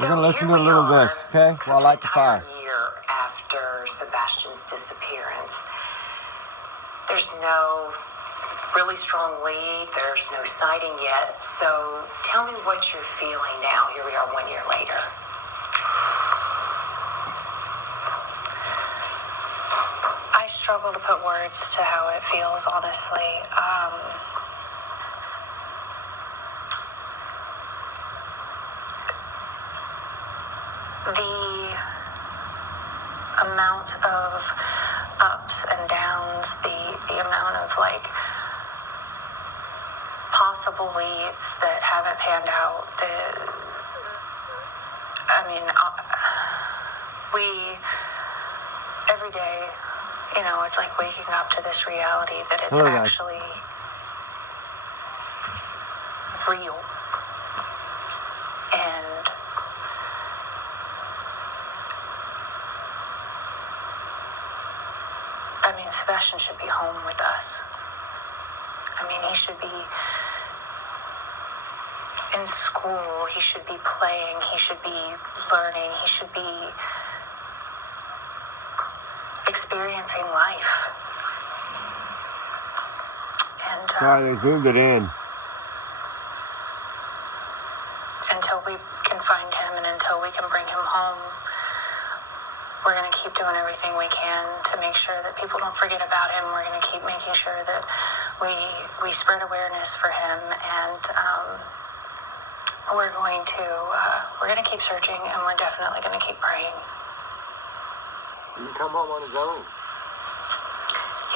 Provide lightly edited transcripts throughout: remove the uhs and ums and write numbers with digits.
We're going to listen to a little of this, okay? While I light the fire. A year after Sebastian's disappearance, there's no really strong lead. There's no sighting yet. So tell me what you're feeling now. Here we are 1 year later. I struggle to put words to how it feels, honestly. The amount of ups and downs, the amount of possible leads that haven't panned out. Every day, it's like waking up to this reality that it's actually real. And Sebastian should be home with us. He should be in school. He should be playing. He should be learning. He should be experiencing life. And sorry, they zoomed it in. Until we can find him and until we can bring him home, we're going to keep doing everything we can to make sure that people don't forget about him. We're going to keep making sure that we spread awareness for him, and we're going to keep searching, and we're definitely going to keep praying. You come home on his own.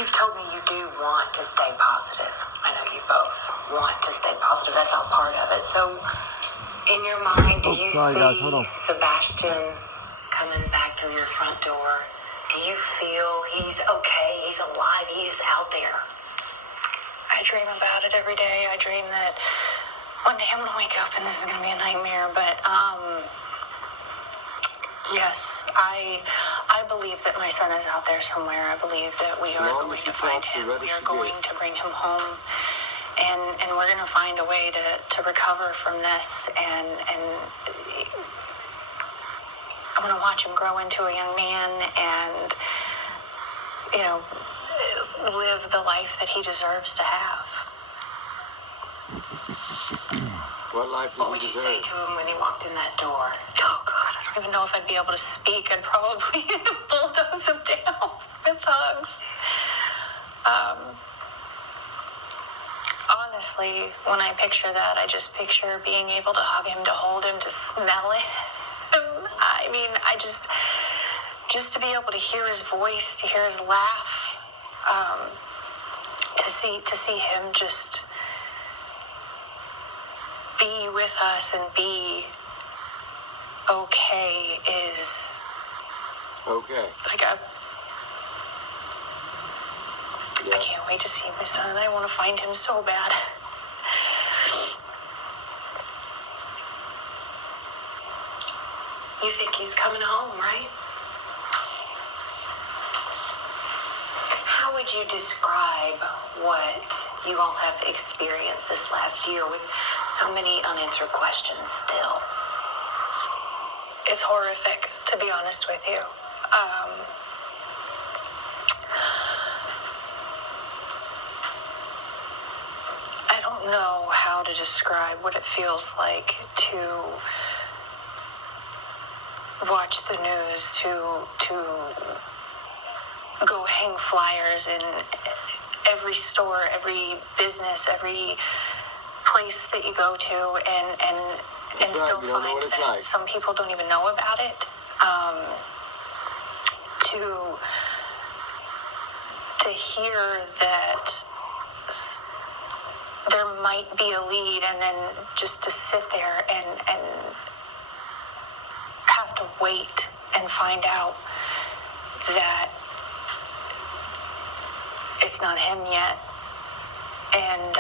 You've told me you do want to stay positive. I know you both want to stay positive. That's all part of it. So, in your mind, do you see Sebastian coming back through your front door? Do you feel he's okay, he's alive, he is out there? I dream about it every day. I dream that one day I'm going to wake up and this is going to be a nightmare. But, yes, I believe that my son is out there somewhere. I believe that we are going to find him. We are going to bring him home. And we're going to find a way to recover from this. And I'm going to watch him grow into a young man and, live the life that he deserves to have. What life What would you say to him when he walked in that door? Oh, God, I don't even know if I'd be able to speak. I'd probably bulldoze him down with hugs. Honestly, when I picture that, I just picture being able to hug him, to hold him, to smell it. Just to be able to hear his voice, to hear his laugh, to see him just be with us and be okay is okay. I can't wait to see my son. I want to find him so bad. You think he's coming home, right? How would you describe what you all have experienced this last year with so many unanswered questions still? It's horrific, to be honest with you. I don't know how to describe what it feels like to watch the news, to go hang flyers in every store, every business, every place that you go to, and still find that some people don't even know about it. To hear that there might be a lead, and then just to sit there and have to wait and find out that it's not him yet. And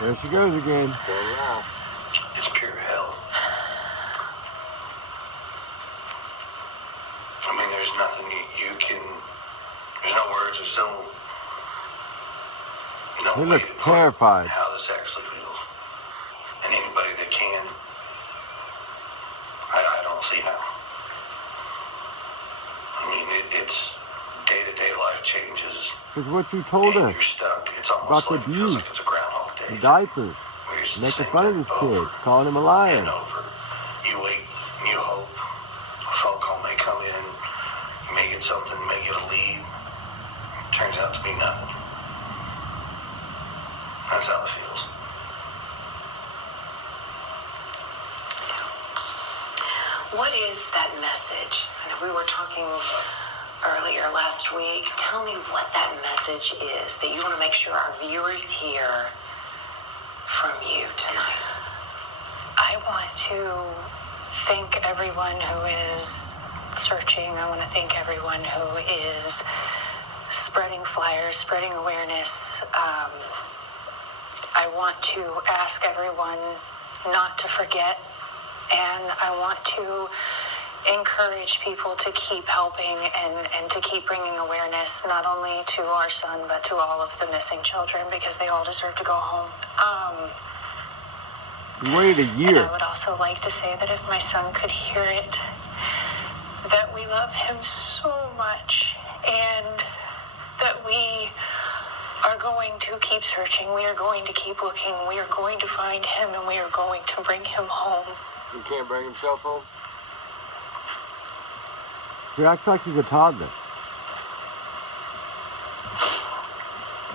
there she goes again. It's pure hell. There's nothing you can, there's no words, there's no no He way looks to put terrified. how this actually feels. And anybody that can, I don't see how. I mean, it's day-to-day life changes. Because what you told and us you're stuck. It's almost about the like it feels abuse, like it's a Groundhog Day. the diapers, Where you're just making sitting fun of there this kid, over calling him a and liar. over. You wait, and you hope a phone call may come in, you may get something, you may get a lead. Turns out to be nothing. That's how it feels. What is that message? I know we were talking earlier last week. Tell me what that message is that you want to make sure our viewers hear from you tonight. I want to thank everyone who is searching. I want to thank everyone who is spreading flyers, spreading awareness. I want to ask everyone not to forget, and I want to encourage people to keep helping and to keep bringing awareness not only to our son but to all of the missing children, because they all deserve to go home. You waited a year. And I would also like to say that if my son could hear it, that we love him so much and that we are going to keep searching, we are going to keep looking, we are going to find him, and we are going to bring him home. He can't bring himself home? He acts like he's a toddler.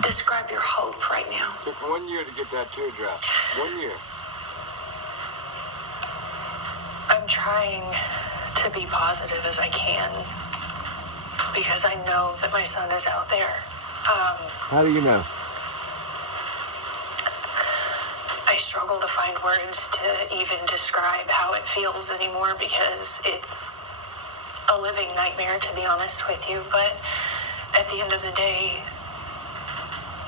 Describe your hope right now. Took 1 year to get that teardrop. 1 year. I'm trying to be positive as I can because I know that my son is out there. How do you know? I struggle to find words to even describe how it feels anymore because it's a living nightmare, to be honest with you. But at the end of the day,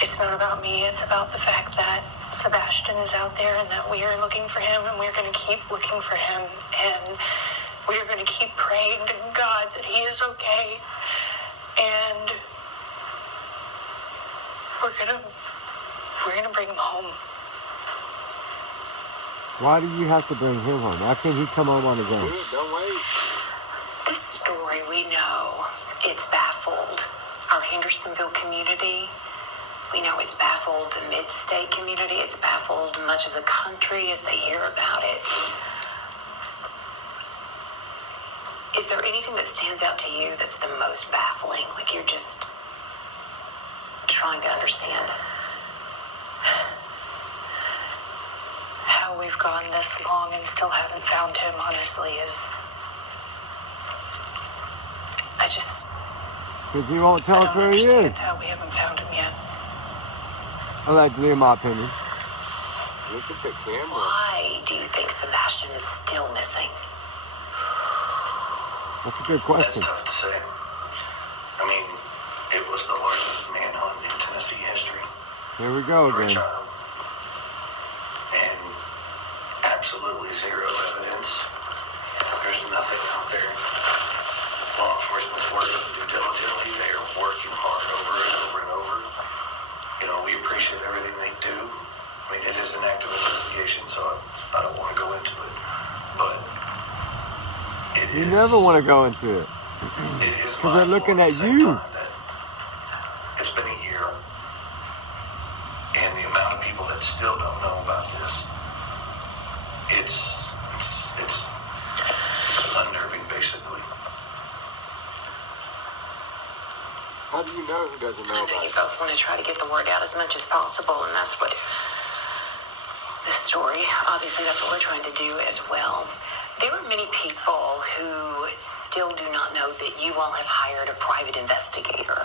it's not about me. It's about the fact that Sebastian is out there and that we are looking for him, and we're going to keep looking for him, and we're going to keep praying to God that he is okay, and we're going to bring him home. Why do you have to bring him home? Why can't he come home on his own? Good, don't wait. This story, we know it's baffled our Hendersonville community. We know it's baffled the mid-state community. It's baffled much of the country as they hear about it. Is there anything that stands out to you that's the most baffling? Like you're just trying to understand? How we've gone this long and still haven't found him, honestly, is... Because he won't tell us where he is. How we haven't found him yet. Allegedly, in my opinion. Look at the camera. Why do you think Sebastian is still missing? That's a good question. That's tough to say. I mean, it was the largest manhunt in Tennessee history. Here we go For a again. child. And absolutely zero evidence. There's nothing out there. Law enforcement's working due diligently. They are working hard over and over and over. You know, we appreciate everything they do. I mean, it is an active investigation, so I don't want to go into it. But it You is... never want to go into it. It is because they're looking at at the same you. time that it's been a year, and the amount of people that still don't know about this, it's unnerving, basically. How do you know who doesn't know I know about you it? both want to try to get the word out as much as possible, and that's what this story, obviously that's what we're trying to do as well. There are many people who still do not know that you all have hired a private investigator.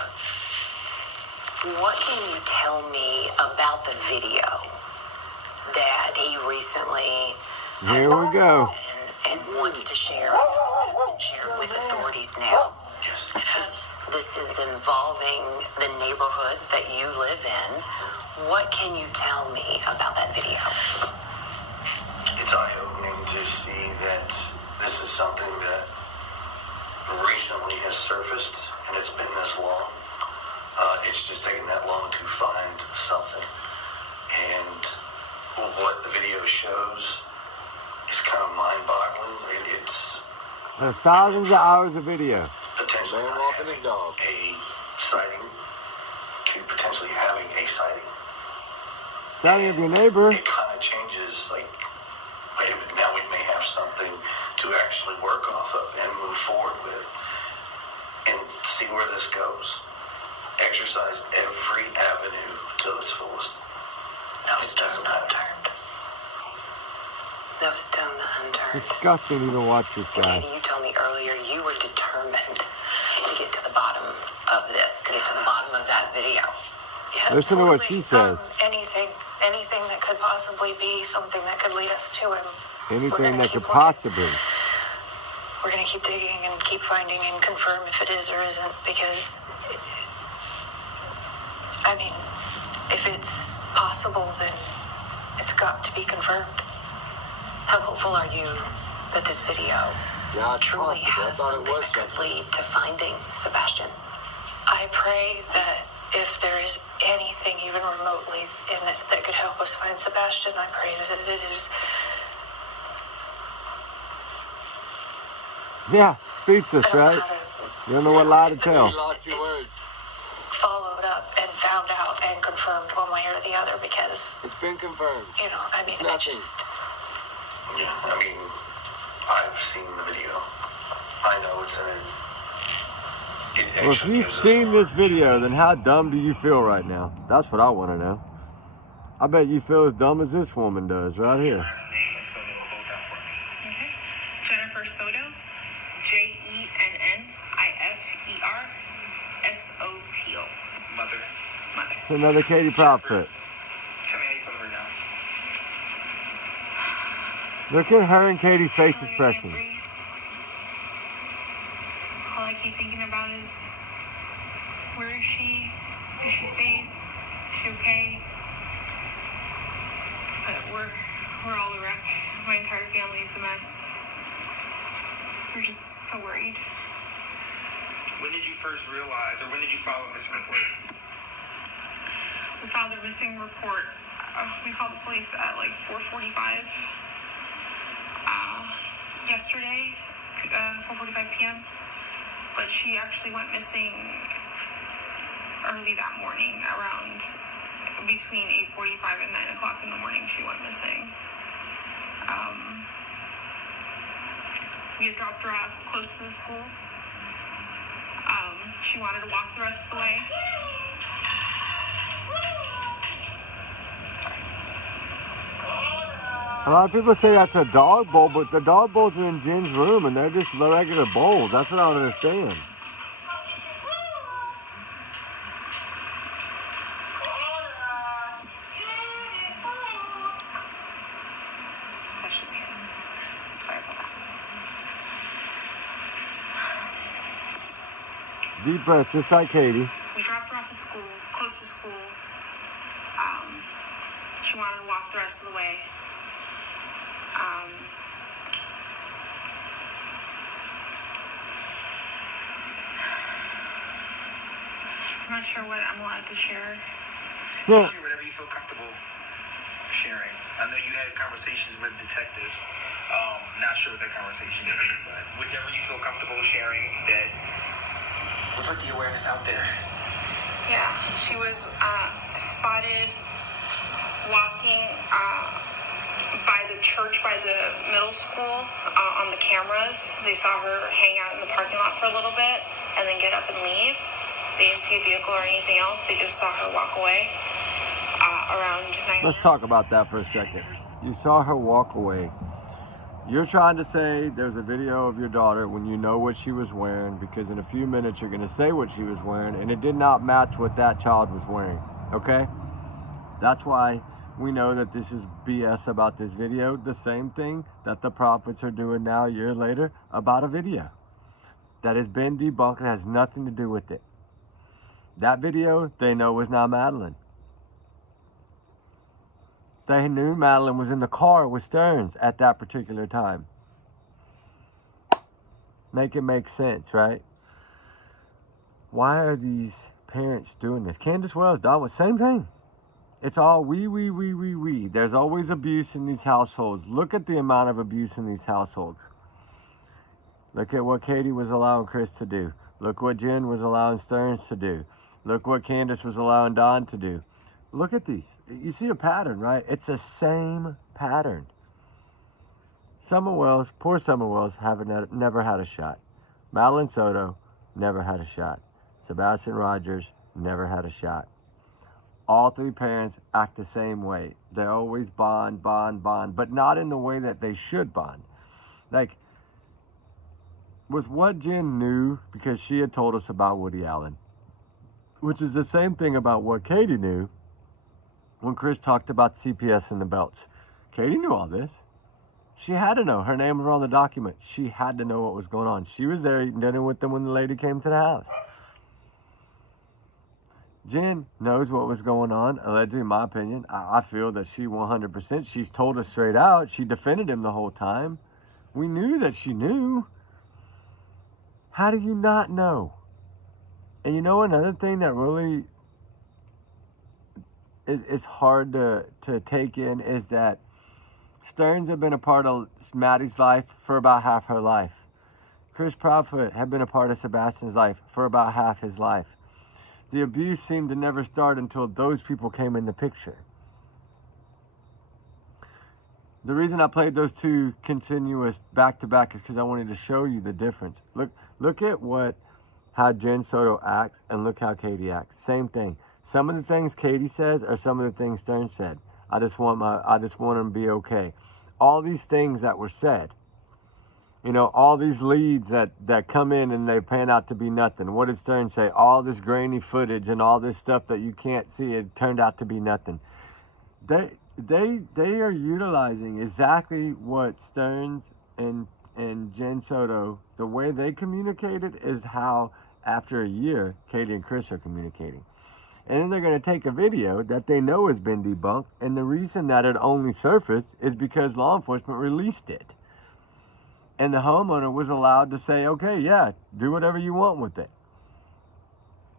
What can you tell me about the video that he recently has Here we go. and wants to share, has been shared with authorities now? This is involving the neighborhood that you live in. What can you tell me about that video? It's eye-opening to see that this is something that recently has surfaced, and it's been this long. It's just taking that long to find something. And what the video shows is kind of mind-boggling. It's thousands of hours of video. Potentially Man walking his dog. A sighting to potentially having a sighting. Sighting of your neighbor. It kind of changes, like, wait a minute, now we may have something to actually work off of and move forward with and see where this goes. Exercise every avenue to its fullest. No stone unturned. No stone unturned. It's disgusting to even watch this guy. Katie, you told me earlier you were determined to get to the bottom of this, to get to the bottom of that video. Yeah, listen to what she says. Anything that could possibly be something that could lead us to him. Anything that could possibly. We're going to keep digging and keep finding and confirm if it is or isn't, because, I mean, if it's possible, then it's got to be confirmed. How hopeful are you that this video truly has something that could lead to finding Sebastian? I pray that if there is anything even remotely in it that could help us find Sebastian, I pray that it is. Yeah, speechless, right? You don't know what lie to tell. Followed up and found out and confirmed one way or the other, because it's been confirmed. You know, I mean, it just. Yeah, I mean, I've seen the video. I know it's in it. Well, if you've seen this video, then how dumb do you feel right now? That's what I want to know. I bet you feel as dumb as this woman does right here. Jennifer Soto, JENNIFERSOTO. Mother. It's another Katie Proudfoot. Tell me how you feel right now. Look at her and Katie's face expressions. All I keep thinking about is, where is she? Is she safe? Is she okay? But we're all a wreck. My entire family is a mess. We're just so worried. When did you first realize, or when did you file a missing report? We filed a missing report. We called the police at like 4:45 yesterday, 4:45 p.m. But she actually went missing early that morning, around between 8:45 and 9 o'clock in the morning. She went missing. We had dropped her off close to the school. She wanted to walk the rest of the way. A lot of people say that's a dog bowl, but the dog bowls are in Jen's room, and they're just regular bowls. That's what I don't understand. That should be it. Sorry about that. Deep breath, just like Katie. We dropped her off at school, close to school. She wanted to walk the rest of the way. I'm not sure what I'm allowed to share. Yeah. Share whatever you feel comfortable sharing. I know you had conversations with detectives. Not sure what that conversation is, but whichever you feel comfortable sharing, that we'll put the awareness out there. Yeah, she was spotted walking by the church, by the middle school, on the cameras. They saw her hang out in the parking lot for a little bit and then get up and leave. They didn't see a vehicle or anything else. They just saw her walk away around 9 Let's talk about that for a second. You saw her walk away. You're trying to say there's a video of your daughter when you know what she was wearing, because in a few minutes you're going to say what she was wearing, and it did not match what that child was wearing, okay? That's why we know that this is BS about this video. The same thing that the prophets are doing now a year later about a video that has been debunked and has nothing to do with it. That video, they know, was not Madeline. They knew Madeline was in the car with Stearns at that particular time. Make it make sense, right? Why are these parents doing this. Candace Wells, Don was same thing. It's all we. There's always abuse in these households. Look at the amount of abuse in these households. Look at what Katie was allowing Chris to do. Look what Jen was allowing Stearns to do. Look what Candace was allowing Don to do. Look at these. You see a pattern, right? It's the same pattern. Summer Wells, poor Summer Wells, never had a shot. Madeline Soto, never had a shot. Sebastian Rogers, never had a shot. All three parents act the same way. They always bond, but not in the way that they should bond. Like, with what Jen knew, because she had told us about Woody Allen, which is the same thing about what Katie knew when Chris talked about CPS and the belts. Katie knew all this. She had to know. Her name was on the document. She had to know what was going on. She was there eating dinner with them when the lady came to the house. Jen knows what was going on, allegedly, in my opinion. I feel that she 100%, she's told us straight out. She defended him the whole time. We knew that she knew. How do you not know? And you know, another thing that really is hard to take in is that Stearns had been a part of Maddie's life for about half her life. Chris Proudfoot had been a part of Sebastian's life for about half his life. The abuse seemed to never start until those people came in the picture. The reason I played those two continuous back-to-back is because I wanted to show you the difference. Look at how Jen Soto acts, and look how Katie acts. Same thing. Some of the things Katie says are some of the things Stearns said. I just want them to be okay. All these things that were said. You know, all these leads that come in and they pan out to be nothing. What did Stearns say? All this grainy footage and all this stuff that you can't see, it turned out to be nothing. They are utilizing exactly what Stearns and Jen Soto, the way they communicated is how, after a year, Katie and Chris are communicating. And then they're going to take a video that they know has been debunked, and the reason that it only surfaced is because law enforcement released it. And the homeowner was allowed to say, okay, yeah, do whatever you want with it.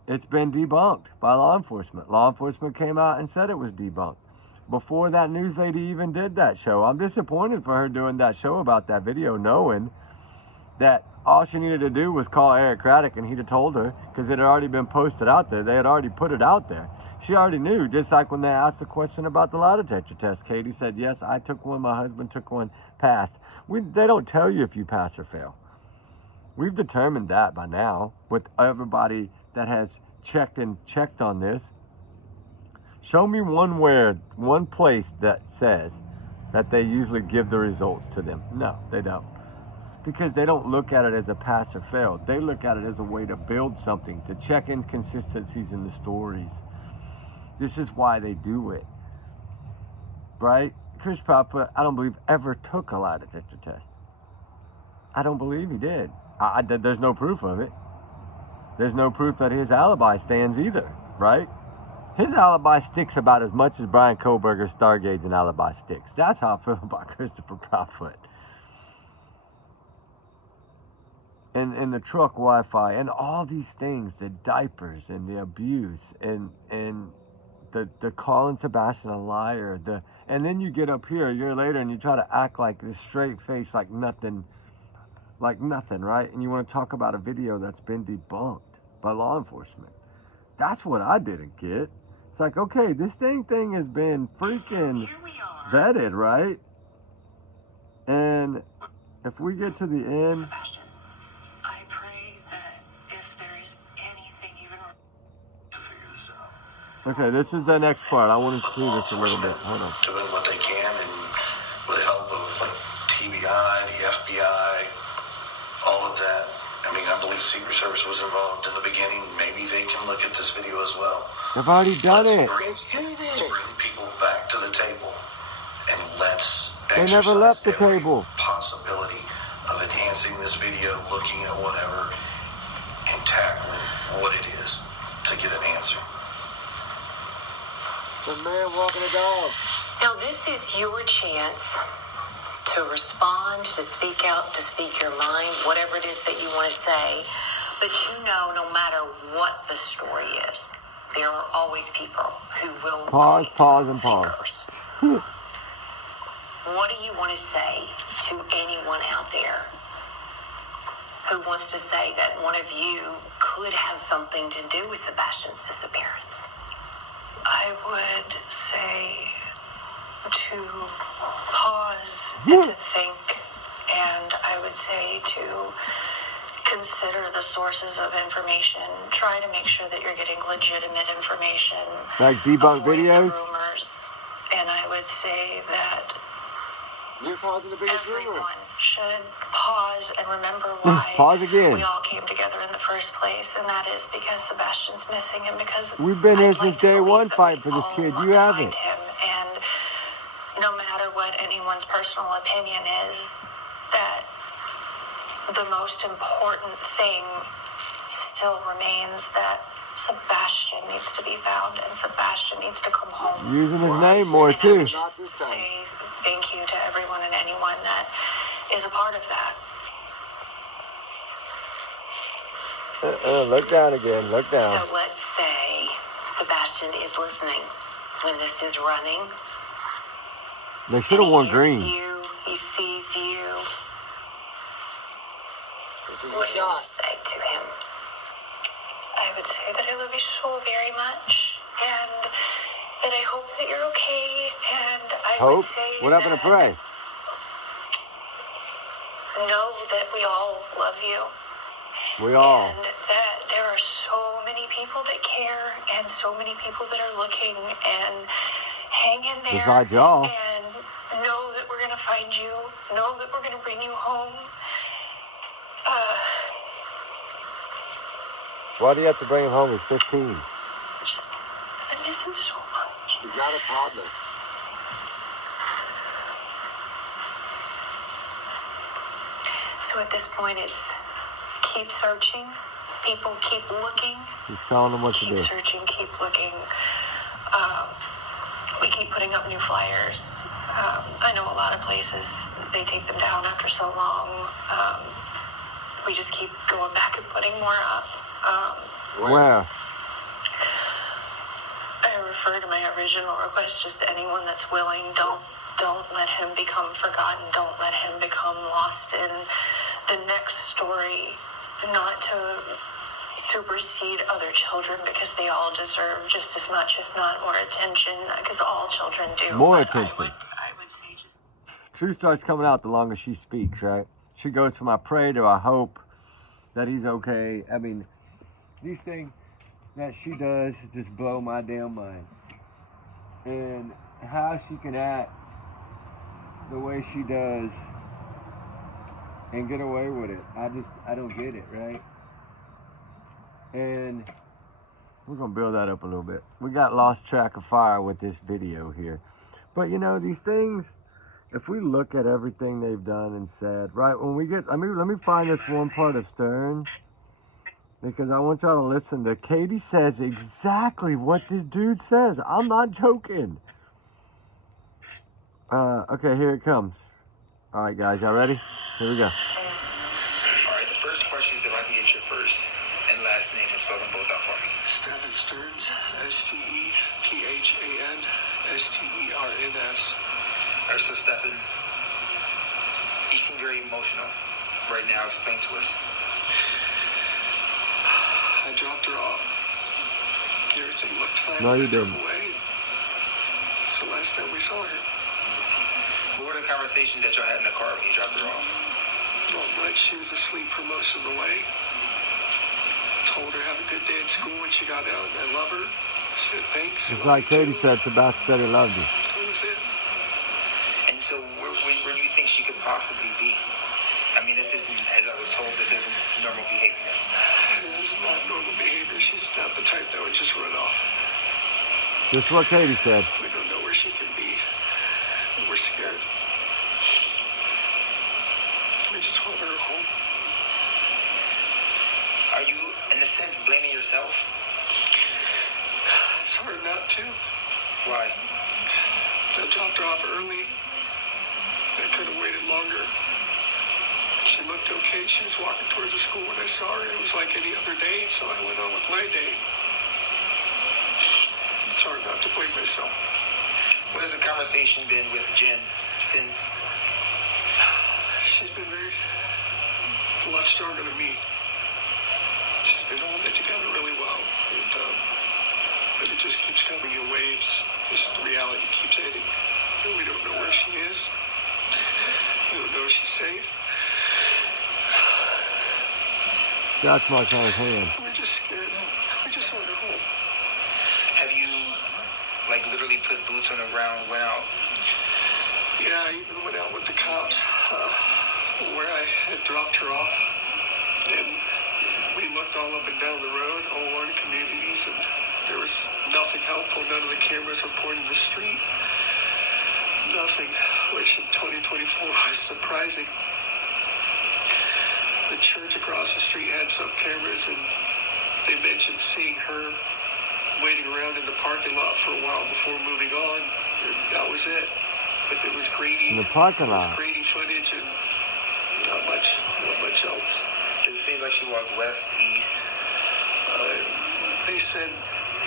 It's been debunked by law enforcement. Law enforcement came out and said it was debunked before that news lady even did that show. I'm disappointed for her doing that show about that video, knowing that all she needed to do was call Eric Craddock and he'd have told her, because it had already been posted out there. They had already put it out there. She already knew, just like when they asked the question about the lie detector test. Katie said, yes, I took one, my husband took one, passed. They don't tell you if you pass or fail. We've determined that by now with everybody that has checked on this. Show me one place that says that they usually give the results to them. No, they don't. Because they don't look at it as a pass or fail. They look at it as a way to build something, to check inconsistencies in the stories. This is why they do it. Right? Chris Proudfoot, I don't believe, ever took a lie detector test. I don't believe he did. There's no proof of it. There's no proof that his alibi stands either, right? His alibi sticks about as much as Brian Kohlberger's Stargate's alibi sticks. That's how I feel about Christopher Proudfoot. And the truck Wi-Fi and all these things, the diapers and the abuse and the calling Sebastian a liar, and then you get up here a year later and you try to act like this straight face, like nothing, right? And you want to talk about a video that's been debunked by law enforcement. That's what I didn't get. It's like, okay, this thing has been freaking vetted, right? And if we get to the end. Sebastian, I pray that if there is anything even To figure this out. Okay, this is the next part. I want to see this a little bit. Hold on. Doing what they can, and with the help of like TBI, the FBI, all of that. I mean, I believe Secret Service was involved in the beginning. Maybe they can look at this video as well. They've already done it. Let's bring people back to the table, and let's They never left the every table. possibility of enhancing this video, looking at whatever, and tackling what it is to get an answer. The man walking a dog. Now, this is your chance to respond, to speak out, to speak your mind, whatever it is that you want to say. But you know, no matter what the story is, there are always people who will pause, and pause. What do you want to say to anyone out there who wants to say that one of you could have something to do with Sebastian's disappearance? I would say to pause and to think, and I would say to consider the sources of information. Try to make sure that you're getting legitimate information. Like debunk avoid videos? The rumors. And I would say that you're causing the biggest rumor. Everyone should pause and remember why pause again. We all came together in the first place, and that is because Sebastian's missing, and because we've been here since day one fighting for this kid. You haven't. And no matter what anyone's personal opinion is, that the most important thing still remains that Sebastian needs to be found, and Sebastian needs to come home. Using his name more too. Just say thank you to everyone and anyone that is a part of that. Look down again. Look down. So let's say Sebastian is listening when this is running. They should have worn green. He sees you. What do you want to say to him? I would say that I love you so very much, and that I hope that you're okay, and I would say what happened to pray? Know that we all love you. We all. And that there are so many people that care, and so many people that are looking, and hang in there. Besides y'all. And know that we're going to find you. Know that we're going to bring you home. Why do you have to bring him home? He's 15. I miss him so much. You got a toddler. So at this point, it's keep searching. People keep looking. She's telling them what to do. Keep searching, keep looking. We keep putting up new flyers. I know a lot of places, they take them down after so long. We just keep going back and putting more up. Where? I refer to my original request just to anyone that's willing. Don't let him become forgotten. Don't let him become lost in the next story. Not to supersede other children, because they all deserve just as much, if not more attention, because all children do. More attention. I would say just... Truth starts coming out the longer she speaks, right? She goes from I pray to I hope that he's okay. I mean, these things that she does just blow my damn mind. And how she can act the way she does and get away with it. I don't get it, right? And we're going to build that up a little bit. We got lost track of fire with this video here. But you know, these things, if we look at everything they've done and said, right, when we get, let me find this one part of Stern, because I want y'all to listen to. Katie says exactly what this dude says. I'm not joking. Okay, here it comes. All right, guys, y'all ready? Here we go. All right, the first question is if I can get your first and last name and spell them both out for me. Stephen Stearns, S-T-E-P-H-A-N-S-T-E-R-N-S. All right, so Stephen, you seem very emotional right now. Explain to us. I dropped her off. Everything looked fine. No, you I drove didn't. away. It's the last time we saw her. What were the conversations that y'all had in the car when you dropped her off? All night she was asleep for most of the way. Told her have a good day at school when she got out, and I love her. She said thanks. It's like Katie said, Sebastian said he loved you. That was it. And so where do you think she could possibly be? I mean, this isn't, as I was told, this isn't normal behavior. This is not normal behavior. She's not the type that would just run off. Just what Katie said. We don't know where she can be. We're scared. We just want her home. Are you, in a sense, blaming yourself? It's hard not to. Why? I dropped her off early. I could have waited longer. She looked okay. She was walking towards the school when I saw her. It was like any other day, so I went on with my day. It's hard not to blame myself. What has the conversation been with Jen since? She's been a lot stronger than me. She's been holding it together really well, but it just keeps coming in waves. Just the reality keeps hitting. And we don't know where she is. We don't know if she's safe. That's my kind of hand. We're just scared. We just want her home. Have you, like, literally put boots on the ground, went out? Yeah, I even went out with the cops where I had dropped her off. And we looked all up and down the road, all along the communities, and there was nothing helpful. None of the cameras were pointing the street. Nothing, which in 2024 was surprising. The church across the street had some cameras, and they mentioned seeing her waiting around in the parking lot for a while before moving on, and that was it. But it was grainy. In the parking lot. It was grainy footage, and not much else. Does it seem like she walked west, east? They said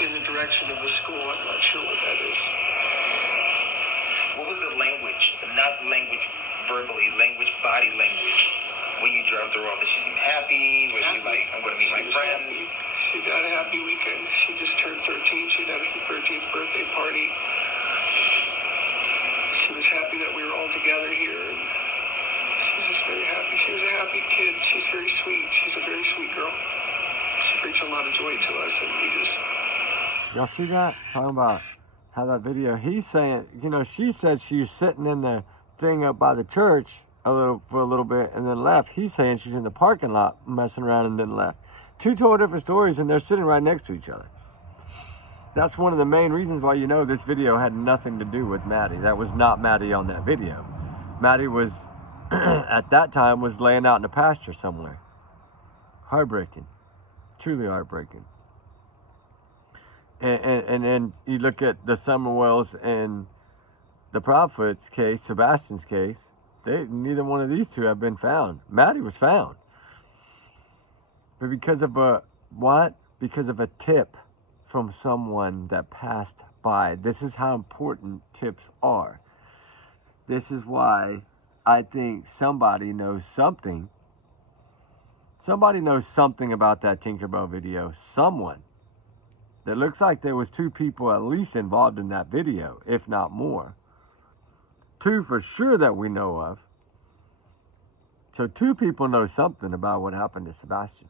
in the direction of the school. I'm not sure what that is. What was the language? Not language verbally, body language. When you dropped her off, did she seem happy? Was she like, I'm going to meet my friends? Happy. She got a happy weekend. She just turned 13. She had a 13th birthday party. She was happy that we were all together here. And she's just very happy. She was a happy kid. She's very sweet. She's a very sweet girl. She brings a lot of joy to us, and we just... Y'all see that? Talking about how that video, he's saying, she said she was sitting in the thing up by the church for a little bit and then left. He's saying she's in the parking lot messing around and then left. Two totally different stories, and they're sitting right next to each other. That's one of the main reasons why this video had nothing to do with Maddie. That was not Maddie on that video. Maddie was, at that time, was laying out in the pasture somewhere. Heartbreaking. Truly heartbreaking. And then you look at the Summerwells and the Proudfoot's case, Sebastian's case, neither one of these two have been found. Maddie was found. But because of Because of a tip from someone that passed by. This is how important tips are. This is why I think somebody knows something. Somebody knows something about that Tinkerbell video. Someone. It looks like there was 2 people at least involved in that video, if not more. 2 for sure that we know of. So 2 people know something about what happened to Sebastian.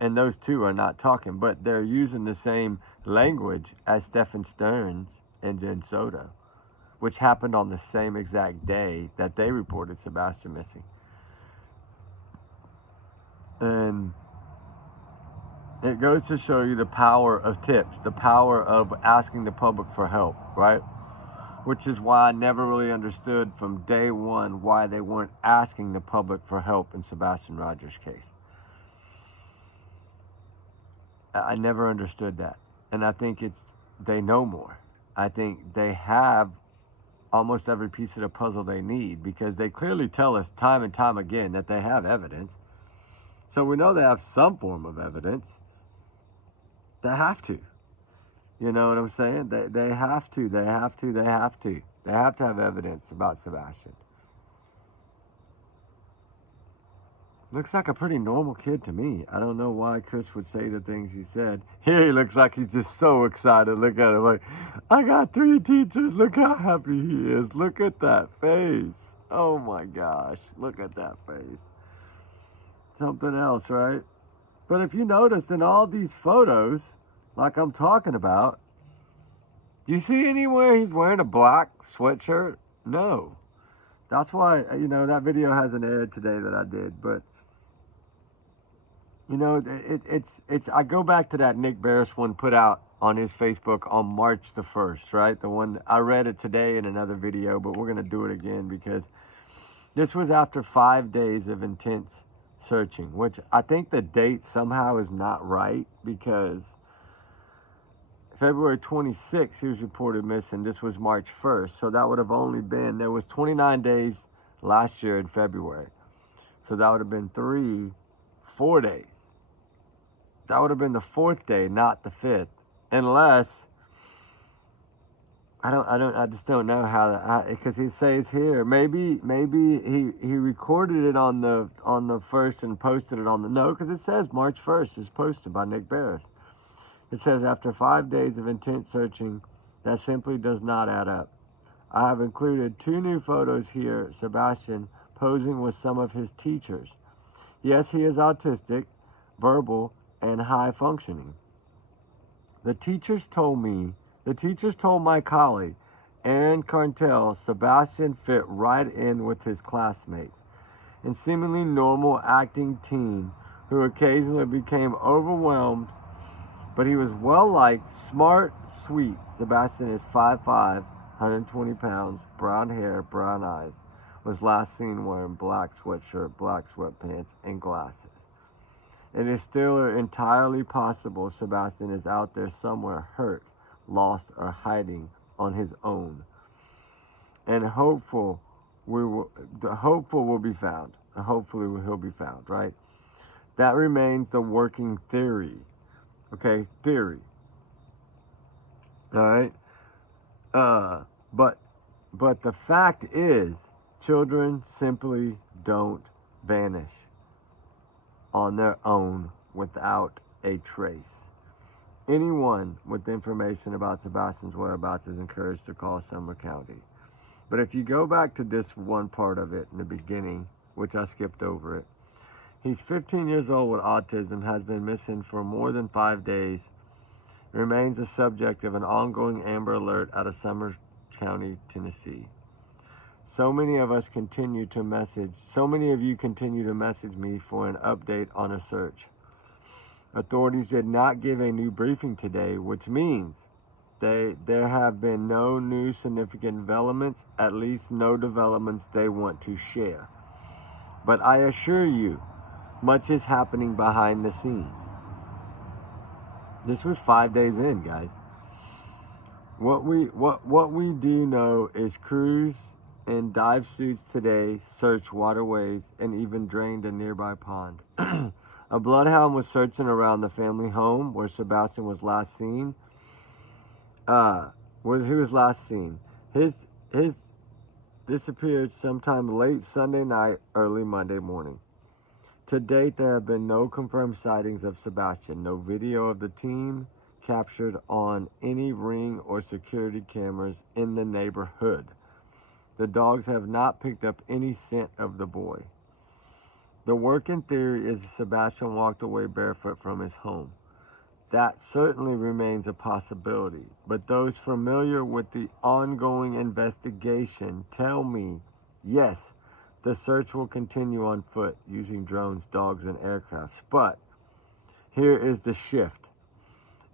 And those 2 are not talking, but they're using the same language as Stephen Stearns and Jen Soto, which happened on the same exact day that they reported Sebastian missing. And it goes to show you the power of tips, the power of asking the public for help, right? Which is why I never really understood from day one why they weren't asking the public for help in Sebastian Rogers' case. I never understood that. And I think they know more. I think they have almost every piece of the puzzle they need, because they clearly tell us time and time again that they have evidence. So we know they have some form of evidence. They have to. You know what I'm saying? They have to. They have to have evidence about Sebastian. Looks like a pretty normal kid to me. I don't know why Chris would say the things he said. Here he looks like he's just so excited. Look at him like, I got 3 teachers. Look how happy he is. Look at that face. Oh my gosh. Look at that face. Something else, right? But if you notice in all these photos, like I'm talking about, do you see anywhere he's wearing a black sweatshirt? No. That's why, that video hasn't aired today that I did, but it's I go back to that Nick Barris one put out on his Facebook on March the 1st, right? The one, I read it today in another video, but we're going to do it again because this was after 5 days of intense searching, which I think the date somehow is not right, because February 26th he was reported missing. This was March 1st, so that would have only been, there was 29 days last year in February. So that would have been 4 days. That would have been the 4th day, not the 5th. Unless, I just don't know how, because he says here, maybe he recorded it on the 1st and posted it on the, no, because it says March 1st is posted by Nick Barris. It says, after 5 days of intense searching, that simply does not add up. I have included 2 new photos here, Sebastian posing with some of his teachers. Yes, he is autistic, verbal, and high functioning. The teachers told my colleague, Aaron Carntel, Sebastian fit right in with his classmates, and seemingly normal acting teen who occasionally became overwhelmed, but he was well-liked, smart, sweet. Sebastian is 5'5", 120 pounds, brown hair, brown eyes, was last seen wearing black sweatshirt, black sweatpants, and glasses. It is still entirely possible Sebastian is out there somewhere hurt, lost, or hiding on his own. And hopeful will be found. Hopefully he'll be found, right? That remains the working theory. Okay, theory. All right? But the fact is, children simply don't vanish on their own without a trace. Anyone with information about Sebastian's whereabouts is encouraged to call Summer County. But if you go back to this one part of it in the beginning, which I skipped over it, he's 15 years old with autism, has been missing for more than 5 days, remains the subject of an ongoing Amber Alert out of Summer County, Tennessee. So many of you continue to message me for an update on a search. Authorities did not give a new briefing today, which means there have been no new significant developments, at least no developments they want to share. But I assure you, much is happening behind the scenes. This was 5 days in, guys. What we do know is crews in dive suits today searched waterways and even drained a nearby pond. A bloodhound was searching around the family home where Sebastian was last seen. His disappeared sometime late Sunday night, early Monday morning. To date, there have been no confirmed sightings of Sebastian, no video of the team captured on any ring or security cameras in the neighborhood. The dogs have not picked up any scent of the boy. The working theory is Sebastian walked away barefoot from his home. That certainly remains a possibility, but those familiar with the ongoing investigation tell me, yes, the search will continue on foot using drones, dogs, and aircrafts. But here is the shift.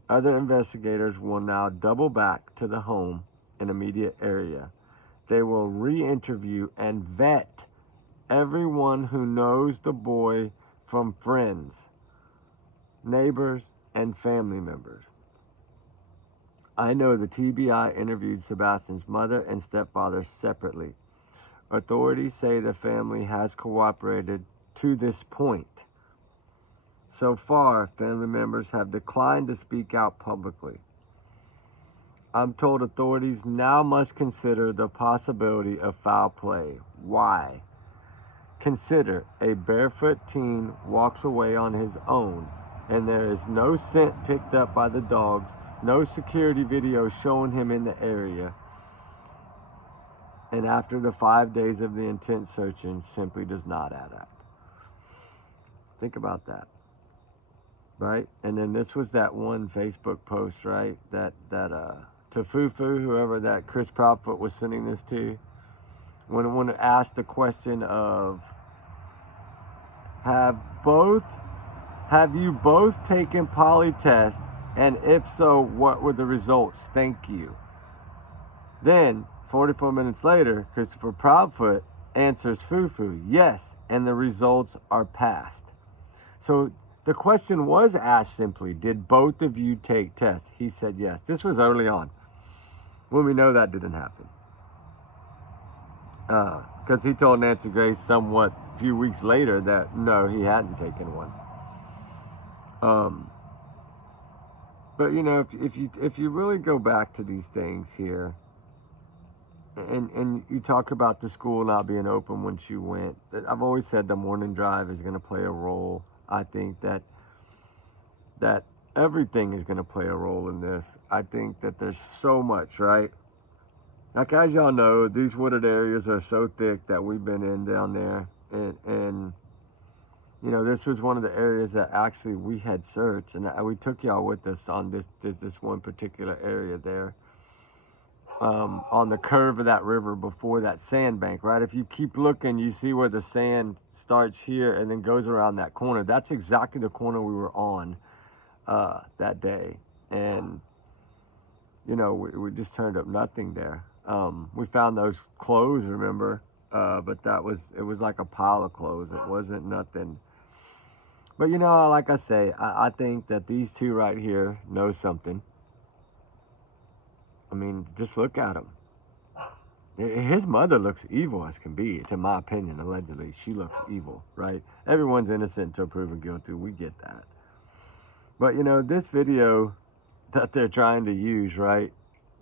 Other investigators will now double back to the home and immediate area. They will re-interview and vet everyone who knows the boy from friends, neighbors, and family members. I know the TBI interviewed Sebastian's mother and stepfather separately. Authorities say the family has cooperated to this point. So far, family members have declined to speak out publicly. I'm told authorities now must consider the possibility of foul play. Why? Consider a barefoot teen walks away on his own, and there is no scent picked up by the dogs, no security video showing him in the area, and after the 5 days of the intense searching simply does not add up. Think about that, right? And then this was that one Facebook post, right? That to Fufu, whoever that Chris Proudfoot was sending this to, when it asked the question of, have you both taken poly tests, and if so, what were the results? Thank you. Then 44 minutes later, Christopher Proudfoot answers Fufu, yes, and the results are passed. So the question was asked simply, did both of you take tests? He said yes. This was early on, when we know that didn't happen. Because he told Nancy Grace somewhat a few weeks later that no, he hadn't taken one. But you know, if you really go back to these things here, and you talk about the school not being open when she went, I've always said the morning drive is going to play a role. I think that everything is going to play a role in this. I think that there's so much, right? Like, as y'all know, these wooded areas are so thick that we've been in down there, and you know, this was one of the areas that actually we had searched, and we took y'all with us on this one particular area there, on the curve of that river before that sandbank, right? If you keep looking, you see where the sand starts here and then goes around that corner. That's exactly the corner we were on that day, and you know, we just turned up nothing there. We found those clothes, remember, but it was like a pile of clothes. It wasn't nothing. But you know, like I say, I think that these two right here know something. I mean, just look at him. His mother looks evil as can be, to my opinion. Allegedly, she looks evil, right? Everyone's innocent until proven guilty. We get that. But you know, this video that they're trying to use, right?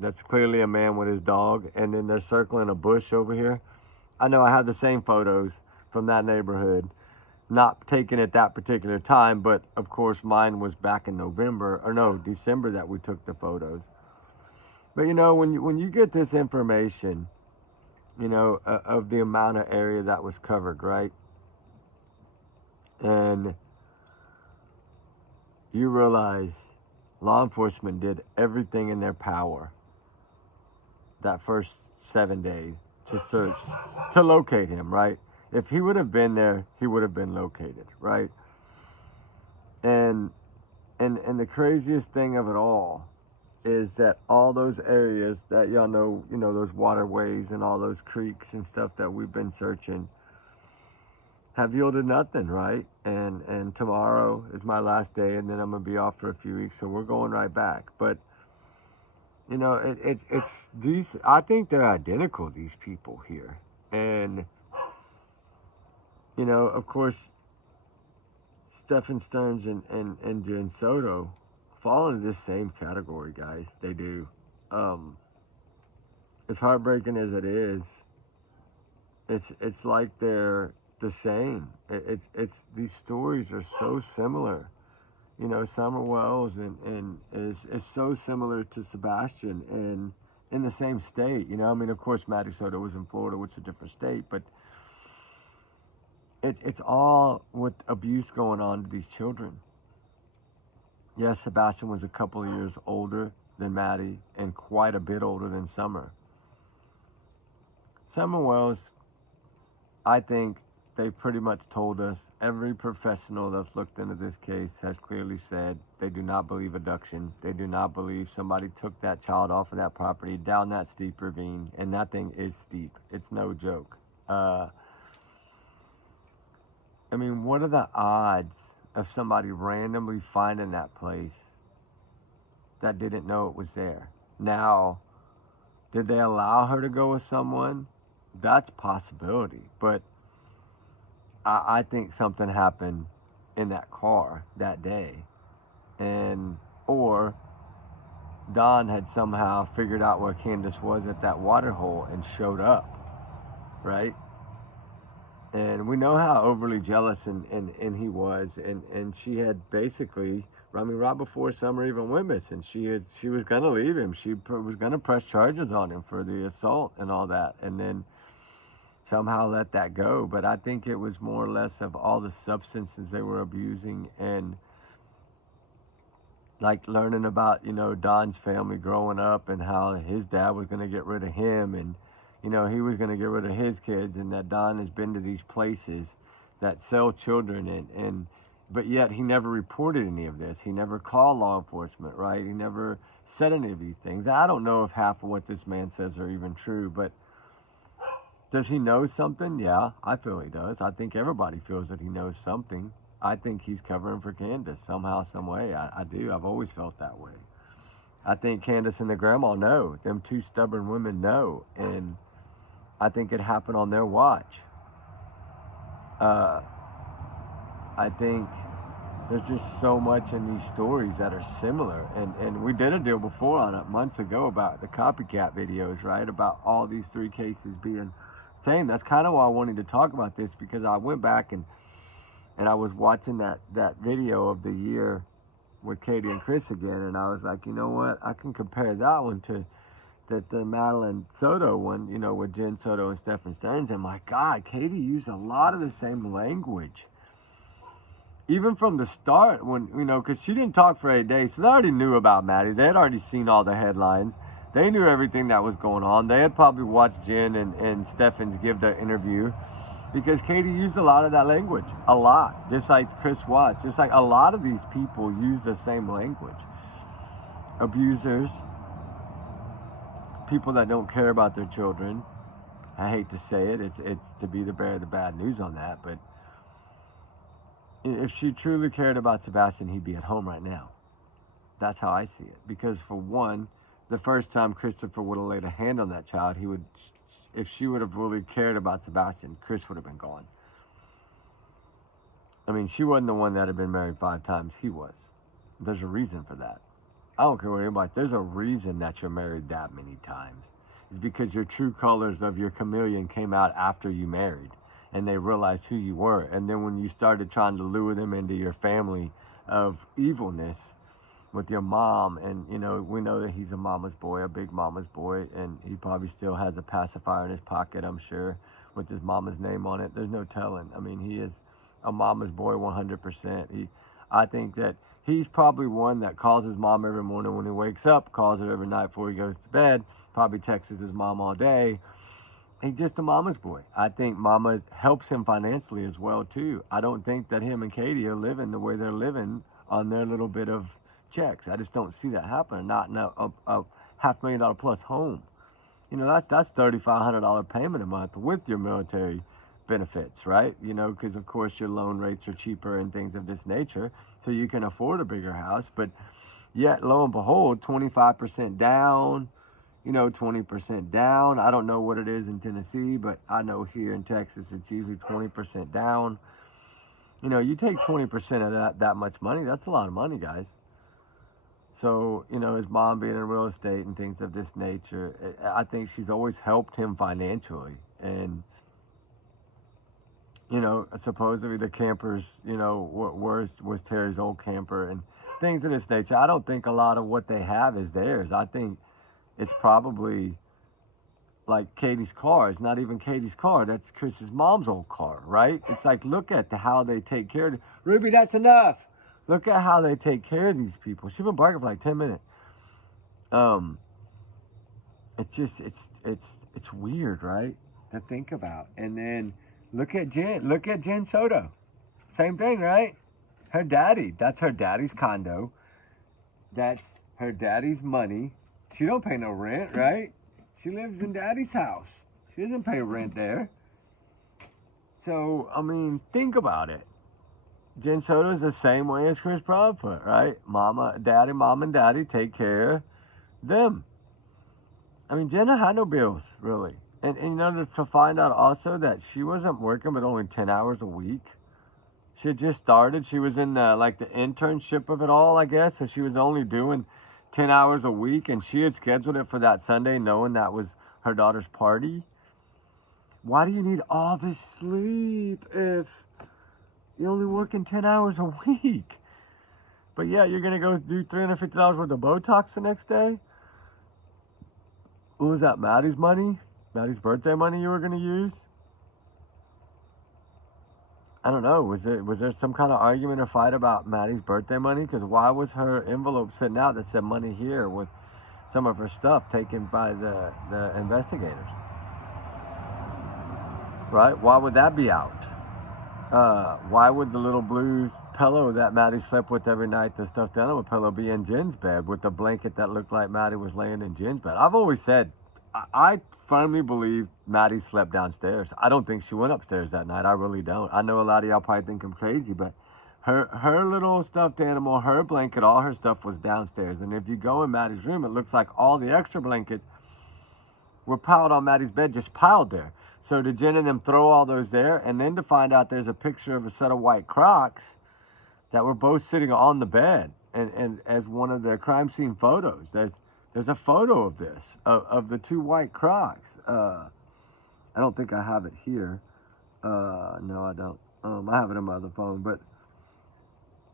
That's clearly a man with his dog, and then they're circling a bush over here. I know I have the same photos from that neighborhood, not taken at that particular time, but of course mine was back in December that we took the photos. But you know, when you get this information, you know, of the amount of area that was covered, right? And you realize law enforcement did everything in their power that first 7 days to search, to locate him, right? If he would have been there, he would have been located, right? And the craziest thing of it all is that all those areas that y'all know, you know, those waterways and all those creeks and stuff that we've been searching have yielded nothing, right? And tomorrow is my last day, and then I'm gonna be off for a few weeks, so we're going right back. But you know, it's these. I think they're identical, these people here, and you know, of course, Stephen Stearns and Jen Soto fall into this same category, guys. They do. As heartbreaking as it is, it's like they're the same. It's these stories are so similar. You know, Summer Wells and is so similar to Sebastian, and in the same state. You know, I mean, of course, Maddie Soto was in Florida, which is a different state, but it's all with abuse going on to these children. Yes, Sebastian was a couple of years older than Maddie and quite a bit older than Summer. Summer Wells, I think they pretty much told us, every professional that's looked into this case has clearly said they do not believe abduction. They do not believe somebody took that child off of that property down that steep ravine, and that thing is steep. It's no joke. I mean, what are the odds of somebody randomly finding that place that didn't know it was there? Now, did they allow her to go with someone? That's a possibility, but I think something happened in that car that day, or Don had somehow figured out where Candace was at that water hole and showed up, right? And we know how overly jealous and he was, and she had basically, I mean, right before Summer even went missing, she was gonna leave him. She was gonna press charges on him for the assault and all that, and then somehow let that go. But I think it was more or less of all the substances they were abusing, and like learning about, you know, Don's family growing up and how his dad was going to get rid of him, and you know, he was going to get rid of his kids, and that Don has been to these places that sell children, and but yet he never reported any of this. He never called law enforcement, right? He never said any of these things. I don't know if half of what this man says are even true, but does he know something? Yeah, I feel he does. I think everybody feels that he knows something. I think he's covering for Candace somehow, some way. I do. I've always felt that way. I think Candace and the grandma know. Them two stubborn women know. And I think it happened on their watch. I think there's just so much in these stories that are similar. And we did a deal before on it months ago about the copycat videos, right? About all these 3 cases being same. That's kind of why I wanted to talk about this, because I went back and I was watching that video of the year with Katie and Chris again, and I was like, you know what? I can compare that one to the Madeline Soto one, you know, with Jen Soto and Stephen Stearns. And my God, Katie used a lot of the same language. Even from the start, when, you know, because she didn't talk for 8 days, so they already knew about Maddie. They had already seen all the headlines. They knew everything that was going on. They had probably watched Jen and Stephens give the interview, because Katie used a lot of that language. A lot. Just like Chris Watts. Just like a lot of these people use the same language. Abusers. People that don't care about their children. I hate to say it. It's to be the bearer of the bad news on that, but if she truly cared about Sebastian, he'd be at home right now. That's how I see it. Because for one, the first time Christopher would have laid a hand on that child, he would, if she would have really cared about Sebastian, Chris would have been gone. I mean, she wasn't the one that had been married 5 times. He was. There's a reason for that. I don't care what anybody, there's a reason that you're married that many times. It's because your true colors of your chameleon came out after you married. And they realized who you were. And then when you started trying to lure them into your family of evilness with your mom, and, you know, we know that he's a mama's boy, a big mama's boy, and he probably still has a pacifier in his pocket, I'm sure, with his mama's name on it. There's no telling. I mean, he is a mama's boy 100%. I think that he's probably one that calls his mom every morning when he wakes up, calls her every night before he goes to bed, probably texts his mom all day. He's just a mama's boy. I think mama helps him financially as well, too. I don't think that him and Katie are living the way they're living on their little bit of checks. I just don't see that happening. Not in a $500,000 plus home. You know, that's $3,500 payment a month with your military benefits, right? You know, because, of course, your loan rates are cheaper and things of this nature, so you can afford a bigger house. But yet, lo and behold, 25% down, you know, 20% down. I don't know what it is in Tennessee, but I know here in Texas it's usually 20% down. You know, you take 20% of that much money, that's a lot of money, guys. So, you know, his mom being in real estate and things of this nature, I think she's always helped him financially. And, you know, supposedly the campers, you know, was Terry's old camper and things of this nature. I don't think a lot of what they have is theirs. I think it's probably like Katie's car. It's not even Katie's car. That's Chris's mom's old car, right? It's like, look at how they take care of it. Ruby, that's enough. Look at how they take care of these people. She's been barking for like 10 minutes. It's just, it's weird, right? To think about. And then look at Jen Soto. Same thing, right? Her daddy. That's her daddy's condo. That's her daddy's money. She don't pay no rent, right? She lives in daddy's house. She doesn't pay rent there. So, I mean, think about it. Jen Soto is the same way as Chris Proudfoot, right? Mom and daddy take care of them. I mean, Jenna had no bills, really. And you know, to find out also that she wasn't working but only 10 hours a week. She had just started. She was in the internship of it all, I guess. So she was only doing 10 hours a week, and she had scheduled it for that Sunday knowing that was her daughter's party. Why do you need all this sleep if you're only working 10 hours a week? But yeah, you're going to go do $350 worth of Botox the next day? What was that, Maddie's money? Maddie's birthday money you were going to use? I don't know. Was there some kind of argument or fight about Maddie's birthday money? Because why was her envelope sitting out that said money here with some of her stuff taken by the investigators? Right? Why would that be out? Why would the little blue pillow that Maddie slept with every night, the stuffed animal pillow, be in Jen's bed with the blanket that looked like Maddie was laying in Jen's bed? I've always said, I firmly believe Maddie slept downstairs. I don't think she went upstairs that night. I really don't. I know a lot of y'all probably think I'm crazy, but her little stuffed animal, her blanket, all her stuff was downstairs. And if you go in Maddie's room, it looks like all the extra blankets, were piled on Maddie's bed, just piled there. So did Jen and them throw all those there? And then to find out there's a picture of a set of white Crocs that were both sitting on the bed. And as one of the crime scene photos, there's a photo of this, of the two white Crocs. I don't think I have it here. No, I don't. I have it on my other phone. But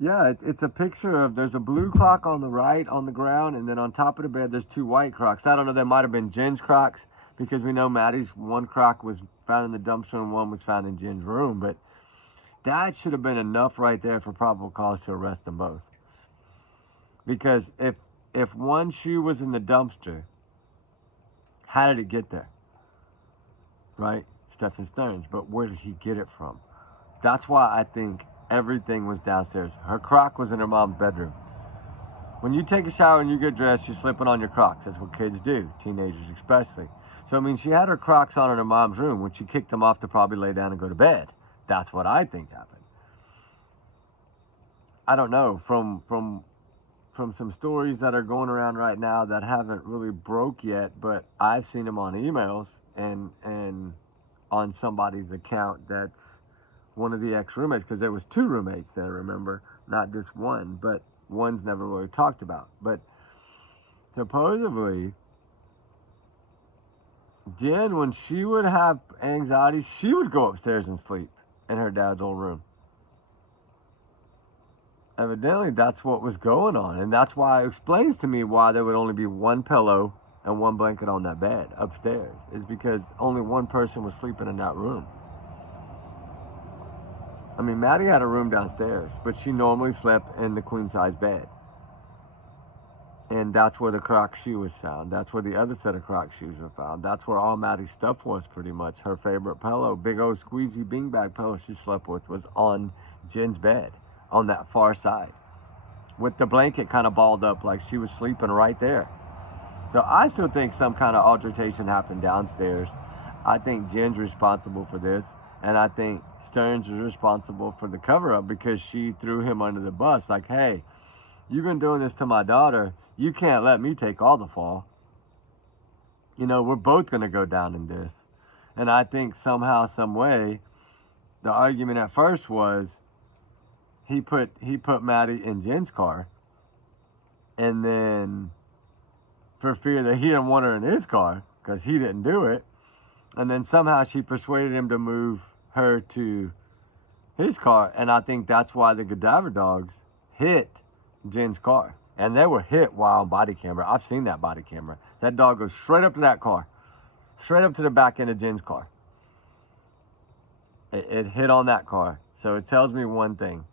yeah, it's a picture of, there's a blue Croc on the right on the ground, and then on top of the bed there's two white Crocs. I don't know, they might have been Jen's Crocs, because we know Maddie's one Croc was found in the dumpster and one was found in Jen's room. But that should have been enough right there for probable cause to arrest them both. Because if one shoe was in the dumpster, how did it get there? Right? Stephen Stearns. But where did he get it from? That's why I think everything was downstairs. Her Croc was in her mom's bedroom. When you take a shower and you get dressed, you're slipping on your Crocs. That's what kids do, teenagers especially. So, I mean, she had her Crocs on in her mom's room when she kicked them off to probably lay down and go to bed. That's what I think happened. I don't know. From some stories that are going around right now that haven't really broke yet, but I've seen them on emails and on somebody's account that's one of the ex-roommates, because there was two roommates there, remember, not just one, but one's never really talked about. But supposedly, Jen, when she would have anxiety, she would go upstairs and sleep in her dad's old room. Evidently, that's what was going on, and that's why it explains to me why there would only be one pillow and one blanket on that bed upstairs, is because only one person was sleeping in that room. I mean, Maddie had a room downstairs, but she normally slept in the queen-size bed. And that's where the Croc shoe was found. That's where the other set of Croc shoes were found. That's where all Maddie's stuff was, pretty much. Her favorite pillow, big old squeezy beanbag pillow she slept with, was on Jen's bed, on that far side, with the blanket kind of balled up like she was sleeping right there. So I still think some kind of altercation happened downstairs. I think Jen's responsible for this. And I think Stearns is responsible for the cover-up, because she threw him under the bus. Like, hey, you've been doing this to my daughter. You can't let me take all the fall. You know, we're both going to go down in this. And I think somehow, some way, the argument at first was he put Maddie in Jen's car. And then for fear that he didn't want her in his car, because he didn't do it. And then somehow she persuaded him to move her to his car, and I think that's why the cadaver dogs hit Jen's car. And they were hit while on body camera. I've seen that body camera. That dog goes straight up to that car, straight up to the back end of Jen's car. It hit on that car. So it tells me one thing.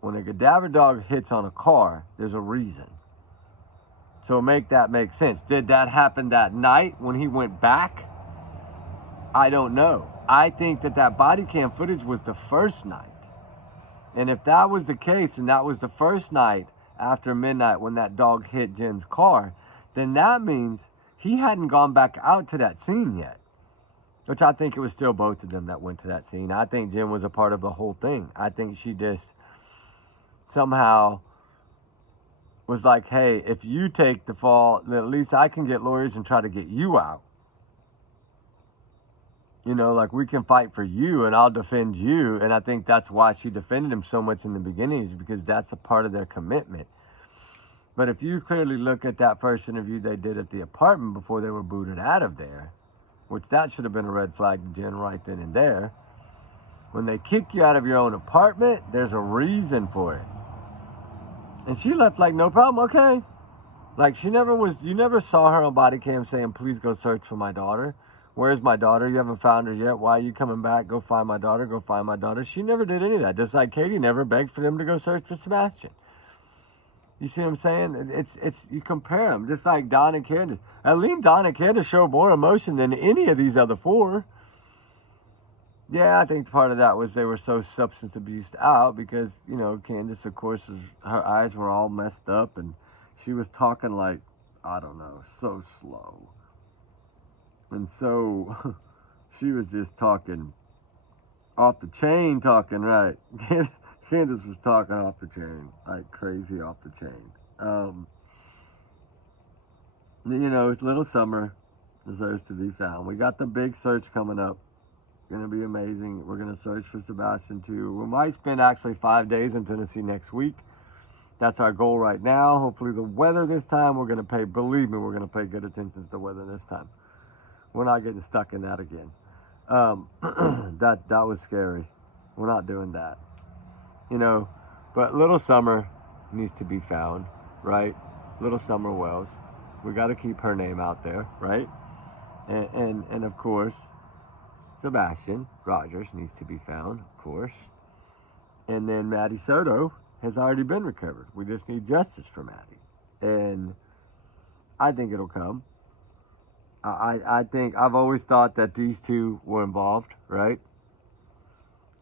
When a cadaver dog hits on a car, there's a reason. So make that make sense. Did that happen that night when he went back? I don't know. I think that body cam footage was the first night. And if that was the case, and that was the first night after midnight when that dog hit Jen's car, then that means he hadn't gone back out to that scene yet. Which I think it was still both of them that went to that scene. I think Jen was a part of the whole thing. I think she just somehow was like, hey, if you take the fall, then at least I can get lawyers and try to get you out. You know, like, we can fight for you and I'll defend you. And I think that's why she defended him so much in the beginning, is because that's a part of their commitment. But if you clearly look at that first interview they did at the apartment before they were booted out of there, which that should have been a red flag to Jen right then and there. When they kick you out of your own apartment, there's a reason for it. And she left like, no problem, okay. Like, you never saw her on body cam saying, please go search for my daughter. Where's my daughter? You haven't found her yet. Why are you coming back? Go find my daughter. Go find my daughter. She never did any of that. Just like Katie never begged for them to go search for Sebastian. You see what I'm saying? It's you compare them, just like Don and Candace. At least Don and Candace show more emotion than any of these other four. Yeah, I think part of that was they were so substance abused out, because, you know, Candace, of course, her eyes were all messed up, and she was talking like, I don't know, so slow. And so she was just talking off the chain, right? Candace was talking off the chain, like crazy off the chain. You know, little Summer, deserves to be found. We got the big search coming up. Going to be amazing. We're going to search for Sebastian too. We might spend actually 5 days in Tennessee next week. That's our goal right now. Hopefully the weather this time, we're going to pay, believe me, we're going to pay good attention to the weather this time. We're not getting stuck in that again. That was scary. We're not doing that. You know, but little Summer needs to be found, right? Little Summer Wells. We got to keep her name out there, right? And of course, Sebastian Rogers needs to be found, of course. And then Maddie Soto has already been recovered. We just need justice for Maddie. And I think it'll come. I think I've always thought that these two were involved, right?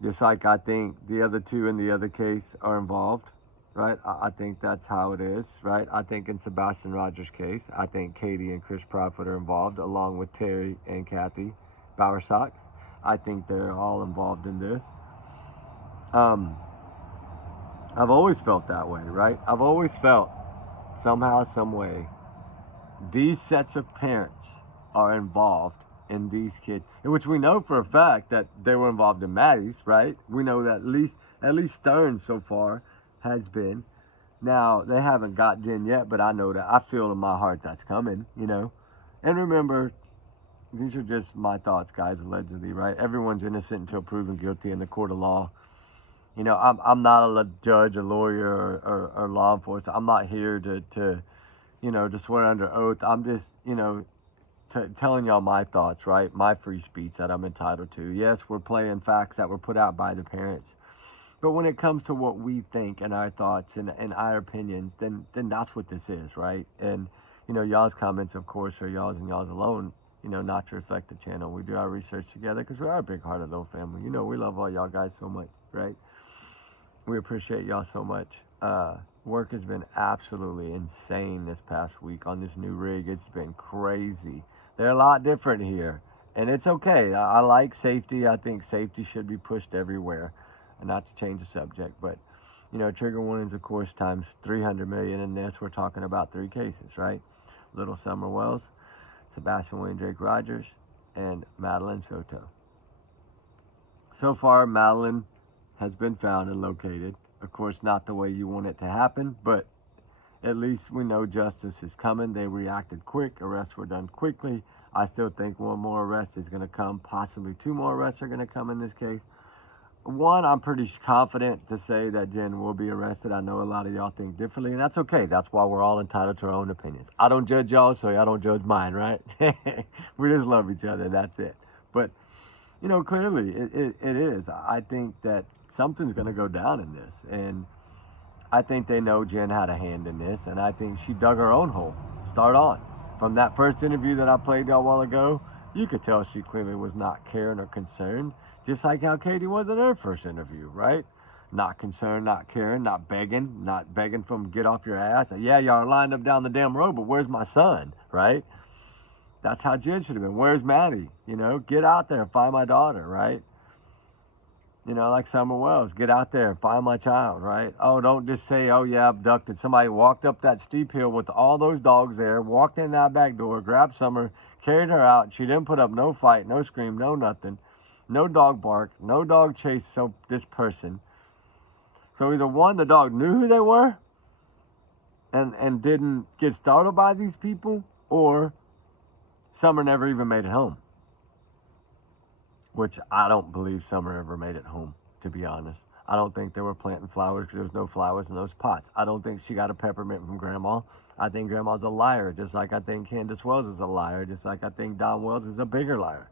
Just like I think the other two in the other case are involved, right? I think that's how it is, right? I think in Sebastian Rogers' case, I think Katie and Chris Prophet are involved, along with Terry and Kathy Bowersox. I think they're all involved in this. I've always felt that way, right? I've always felt somehow, some way, these sets of parents are involved in these kids, which we know for a fact that they were involved in Maddie's, right? We know that at least Stern so far has been. Now, they haven't got Jen yet, but I know that. I feel in my heart that's coming, you know? And remember, these are just my thoughts, guys, allegedly, right? Everyone's innocent until proven guilty in the court of law. You know, I'm not a judge, a lawyer, or law enforcement. I'm not here to you know, to swear under oath. I'm just, you know, telling y'all my thoughts, right? My free speech that I'm entitled to. Yes, we're playing facts that were put out by the parents. But when it comes to what we think and our thoughts and our opinions, then that's what this is, right? And, you know, y'all's comments, of course, are y'all's and y'all's alone, you know, not to reflect the channel. We do our research together because we are a big-hearted little family. You know, we love all y'all guys so much, right? We appreciate y'all so much. Work has been absolutely insane this past week on this new rig. It's been crazy. They're a lot different here, and it's okay. I like safety. I think safety should be pushed everywhere, and not to change the subject, but, you know, trigger warnings, of course, times 300 million in this. We're talking about 3 cases, right? Little Summer Wells, Sebastian William Drake Rogers, and Madeline Soto. So far, Madeline has been found and located. Of course, not the way you want it to happen, but at least we know justice is coming. They reacted quick. Arrests were done quickly. I still think one more arrest is going to come. Possibly 2 more arrests are going to come in this case. One, I'm pretty confident to say that Jen will be arrested. I know a lot of y'all think differently, and that's okay. That's why we're all entitled to our own opinions. I don't judge y'all, so y'all don't judge mine, right? We just love each other. That's it. But, you know, clearly it is. I think that something's going to go down in this, and I think they know Jen had a hand in this, and I think she dug her own hole. Start on. From that first interview that I played y'all a while ago, you could tell she clearly was not caring or concerned, just like how Katie was in her first interview, right? Not concerned, not caring, not begging from get off your ass. Yeah, y'all are lined up down the damn road, but where's my son, right? That's how Jen should have been. Where's Maddie? You know, get out there and find my daughter, right? You know, like Summer Wells, get out there and find my child, right? Oh, don't just say, oh, yeah, abducted. Somebody walked up that steep hill with all those dogs there, walked in that back door, grabbed Summer, carried her out. She didn't put up no fight, no scream, no nothing. No dog bark, no dog chase this person. So either one, the dog knew who they were and didn't get startled by these people, or Summer never even made it home. Which I don't believe Summer ever made it home, to be honest. I don't think they were planting flowers because there was no flowers in those pots. I don't think she got a peppermint from Grandma. I think Grandma's a liar, just like I think Candace Wells is a liar, just like I think Don Wells is a bigger liar.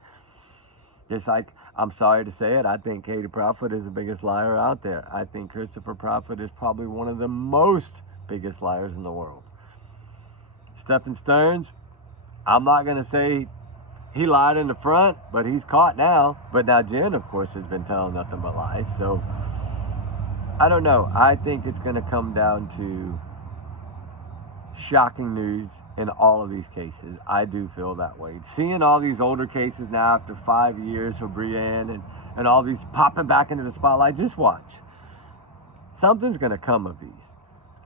Just like, I'm sorry to say it, I think Katie Prophet is the biggest liar out there. I think Christopher Prophet is probably one of the most biggest liars in the world. Stephen Stearns, I'm not going to say he lied in the front, but he's caught now. But now Jen, of course, has been telling nothing but lies. So, I don't know. I think it's going to come down to shocking news in all of these cases. I do feel that way. Seeing all these older cases now after 5 years for Brienne and all these popping back into the spotlight, just watch. Something's going to come of these.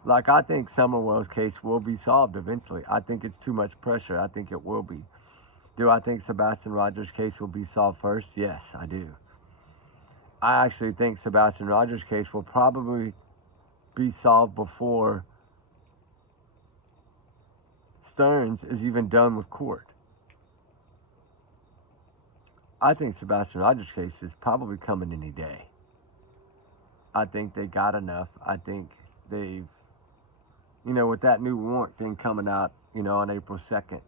Like, I think Summer Wells' case will be solved eventually. I think it's too much pressure. I think it will be. Do I think Sebastian Rogers' case will be solved first? Yes, I do. I actually think Sebastian Rogers' case will probably be solved before Stearns is even done with court. I think Sebastian Rogers' case is probably coming any day. I think they got enough. I think they've, with that new warrant thing coming out, on April 2nd,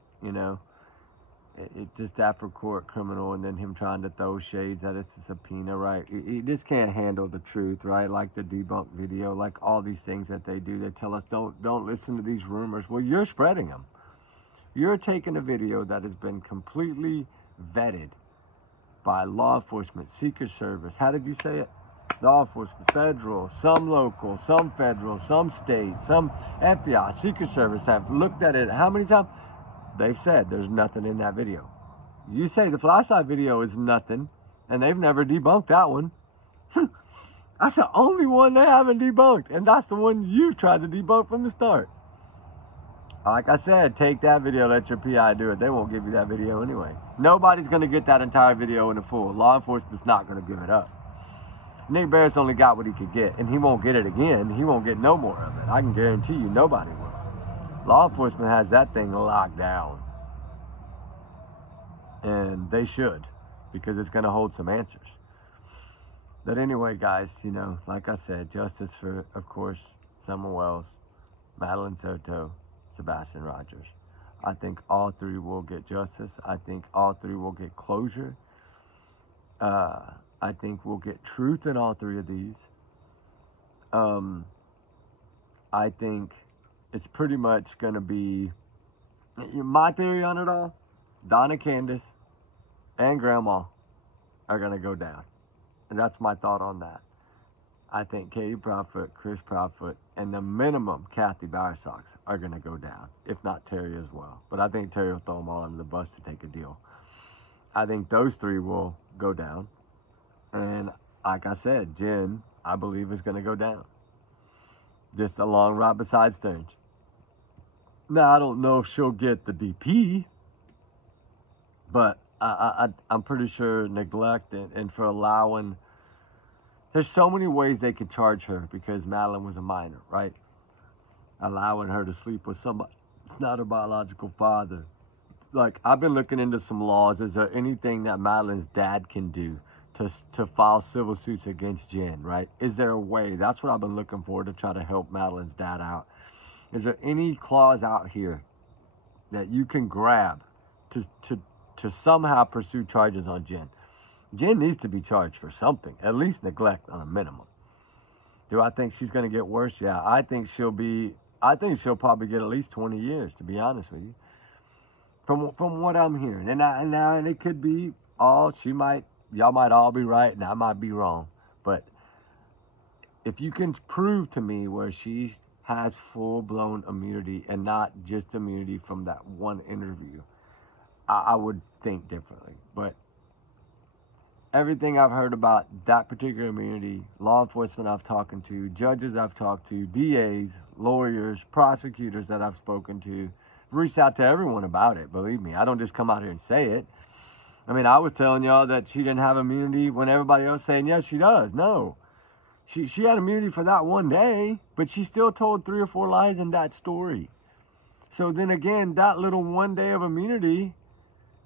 it just after court criminal, and then him trying to throw shades that it's a subpoena, right? He just can't handle the truth, right? Like the debunked video, like all these things that they do. They tell us don't listen to these rumors. Well, you're spreading them. You're taking a video that has been completely vetted by law enforcement, Secret Service. How did you say it? Law enforcement, federal, some local, some federal, some state, some FBI, Secret Service have looked at it how many times? They've said there's nothing in that video. You say the flashlight video is nothing, and they've never debunked that one. That's the only one they haven't debunked, and that's the one you've tried to debunk from the start. Like I said, take that video, let your PI do it. They won't give you that video anyway. Nobody's going to get that entire video in the full. Law enforcement's not going to give it up. Nick Barris only got what he could get, and he won't get it again. He won't get no more of it. I can guarantee you nobody will. Law enforcement has that thing locked down. And they should, because it's going to hold some answers. But anyway, guys, like I said, justice for, of course, Summer Wells, Madeline Soto, Sebastian Rogers. I think all three will get justice. I think all three will get closure. I think we'll get truth in all three of these. I think it's pretty much going to be, my theory on it all, Donna Candace and Grandma are going to go down. And that's my thought on that. I think Katie Proudfoot, Chris Proudfoot, and the minimum Kathy Bowersox are going to go down, if not Terry as well. But I think Terry will throw them all under the bus to take a deal. I think those three will go down. And like I said, Jen, I believe, is going to go down. Just along right beside Stearns. Now, I don't know if she'll get the DP, but I'm pretty sure neglect and for allowing, there's so many ways they could charge her because Madeline was a minor, right? Allowing her to sleep with somebody that's not her biological father. Like, I've been looking into some laws. Is there anything that Madeline's dad can do to file civil suits against Jen, right? Is there a way? That's what I've been looking for to try to help Madeline's dad out. Is there any clause out here that you can grab to somehow pursue charges on Jen? Jen needs to be charged for something, at least neglect on a minimum. Do I think she's going to get worse? Yeah, I think she'll probably get at least 20 years, to be honest with you. From what I'm hearing. And it could be y'all might all be right and I might be wrong. But if you can prove to me where she has full-blown immunity and not just immunity from that one interview, I would think differently. But everything I've heard about that particular immunity, law enforcement I've talked to, judges I've talked to, DAs, lawyers, prosecutors that I've spoken to, reached out to everyone about it, believe me. I don't just come out here and say it. I mean, I was telling y'all that she didn't have immunity when everybody else saying, yes, she does. No. She had immunity for that one day, but she still told 3 or 4 lies in that story. So then again, that little one day of immunity,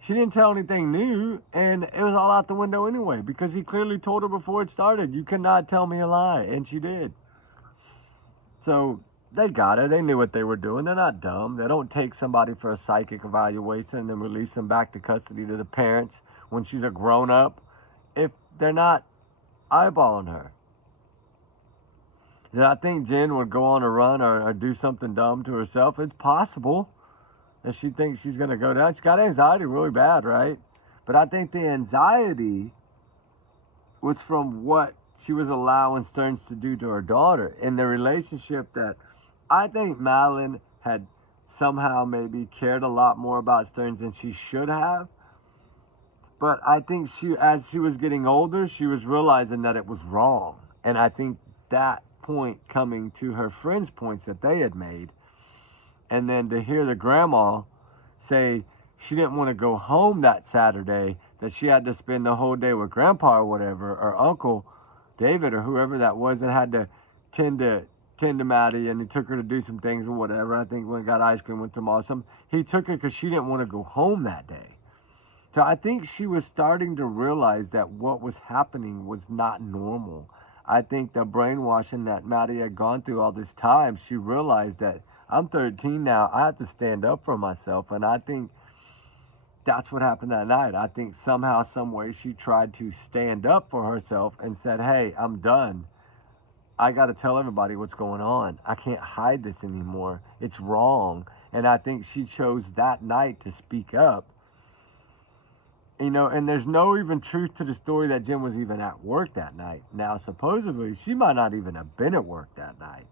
she didn't tell anything new, and it was all out the window anyway, because he clearly told her before it started, you cannot tell me a lie, and she did. So they got it. They knew what they were doing. They're not dumb. They don't take somebody for a psychic evaluation and then release them back to custody to the parents when she's a grown-up if they're not eyeballing her. Did I think Jen would go on a run or do something dumb to herself? It's possible that she thinks she's going to go down. She's got anxiety really bad, right? But I think the anxiety was from what she was allowing Stearns to do to her daughter in the relationship that I think Madeline had somehow maybe cared a lot more about Stearns than she should have. But I think as she was getting older, she was realizing that it was wrong. And I think that point coming to her friends' points that they had made, and then to hear the grandma say, she didn't want to go home that Saturday, that she had to spend the whole day with Grandpa or whatever, or Uncle David or whoever that was that had to tend to Maddie, and he took her to do some things or whatever. I think when got ice cream, went to the mall. He took her because she didn't want to go home that day. So I think she was starting to realize that what was happening was not normal. I think the brainwashing that Maddie had gone through all this time, she realized that I'm 13 now, I have to stand up for myself. And I think that's what happened that night. I think somehow, some way, she tried to stand up for herself and said, hey, I'm done. I got to tell everybody what's going on. I can't hide this anymore. It's wrong. And I think she chose that night to speak up. You know, and there's no even truth to the story that Jen was even at work that night. Now, supposedly, she might not even have been at work that night.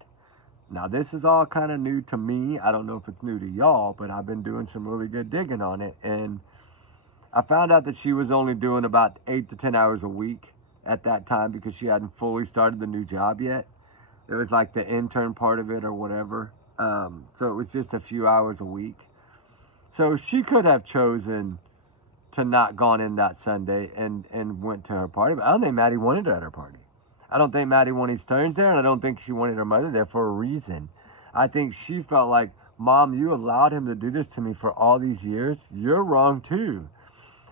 Now, this is all kind of new to me. I don't know if it's new to y'all, but I've been doing some really good digging on it. And I found out that she was only doing about 8 to 10 hours a week at that time because she hadn't fully started the new job yet. It was like the intern part of it or whatever. So it was just a few hours a week. So she could have chosen to not gone in that Sunday and went to her party. But I don't think Maddie wanted her at her party. I don't think Maddie wanted Stearns there, and I don't think she wanted her mother there for a reason. I think she felt like, Mom, you allowed him to do this to me for all these years. You're wrong too.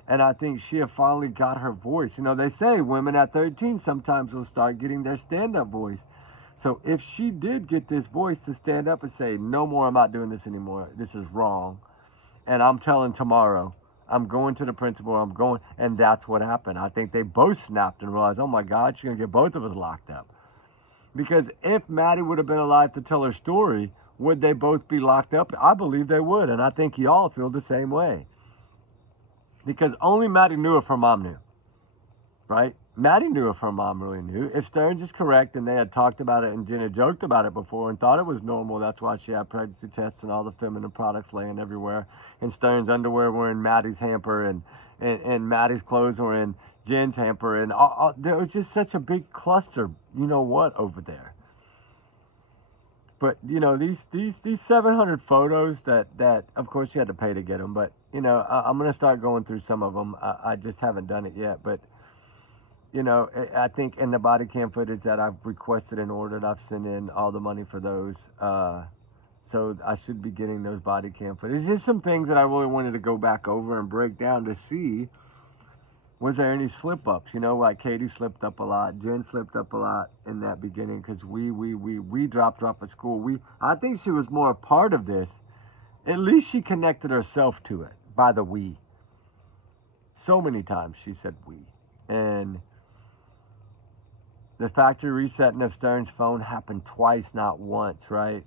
And I think she had finally got her voice. You know, they say women at 13 sometimes will start getting their stand-up voice. So if she did get this voice to stand up and say, no more, I'm not doing this anymore. This is wrong. And I'm telling tomorrow, I'm going to the principal, I'm going, and that's what happened. I think they both snapped and realized, oh my God, she's going to get both of us locked up. Because if Maddie would have been alive to tell her story, would they both be locked up? I believe they would, and I think y'all feel the same way. Because only Maddie knew if her mom knew, right? Maddie knew if her mom really knew. If Stearns is correct, and they had talked about it, and Jen had joked about it before and thought it was normal, that's why she had pregnancy tests and all the feminine products laying everywhere, and Stearns' underwear were in Maddie's hamper, and Maddie's clothes were in Jen's hamper, and there was just such a big cluster, you know what, over there. But, you know, these 700 photos that of course you had to pay to get them, but, you know, I'm going to start going through some of them. I just haven't done it yet, but, you know, I think in the body cam footage that I've requested and ordered, I've sent in all the money for those. So I should be getting those body cam footage. Just some things that I really wanted to go back over and break down to see, was there any slip-ups? You know, like Katie slipped up a lot. Jen slipped up a lot in that beginning because we dropped her off at school. I think she was more a part of this. At least she connected herself to it by the we. So many times she said we. And the factory resetting of Stearns' phone happened twice, not once, right?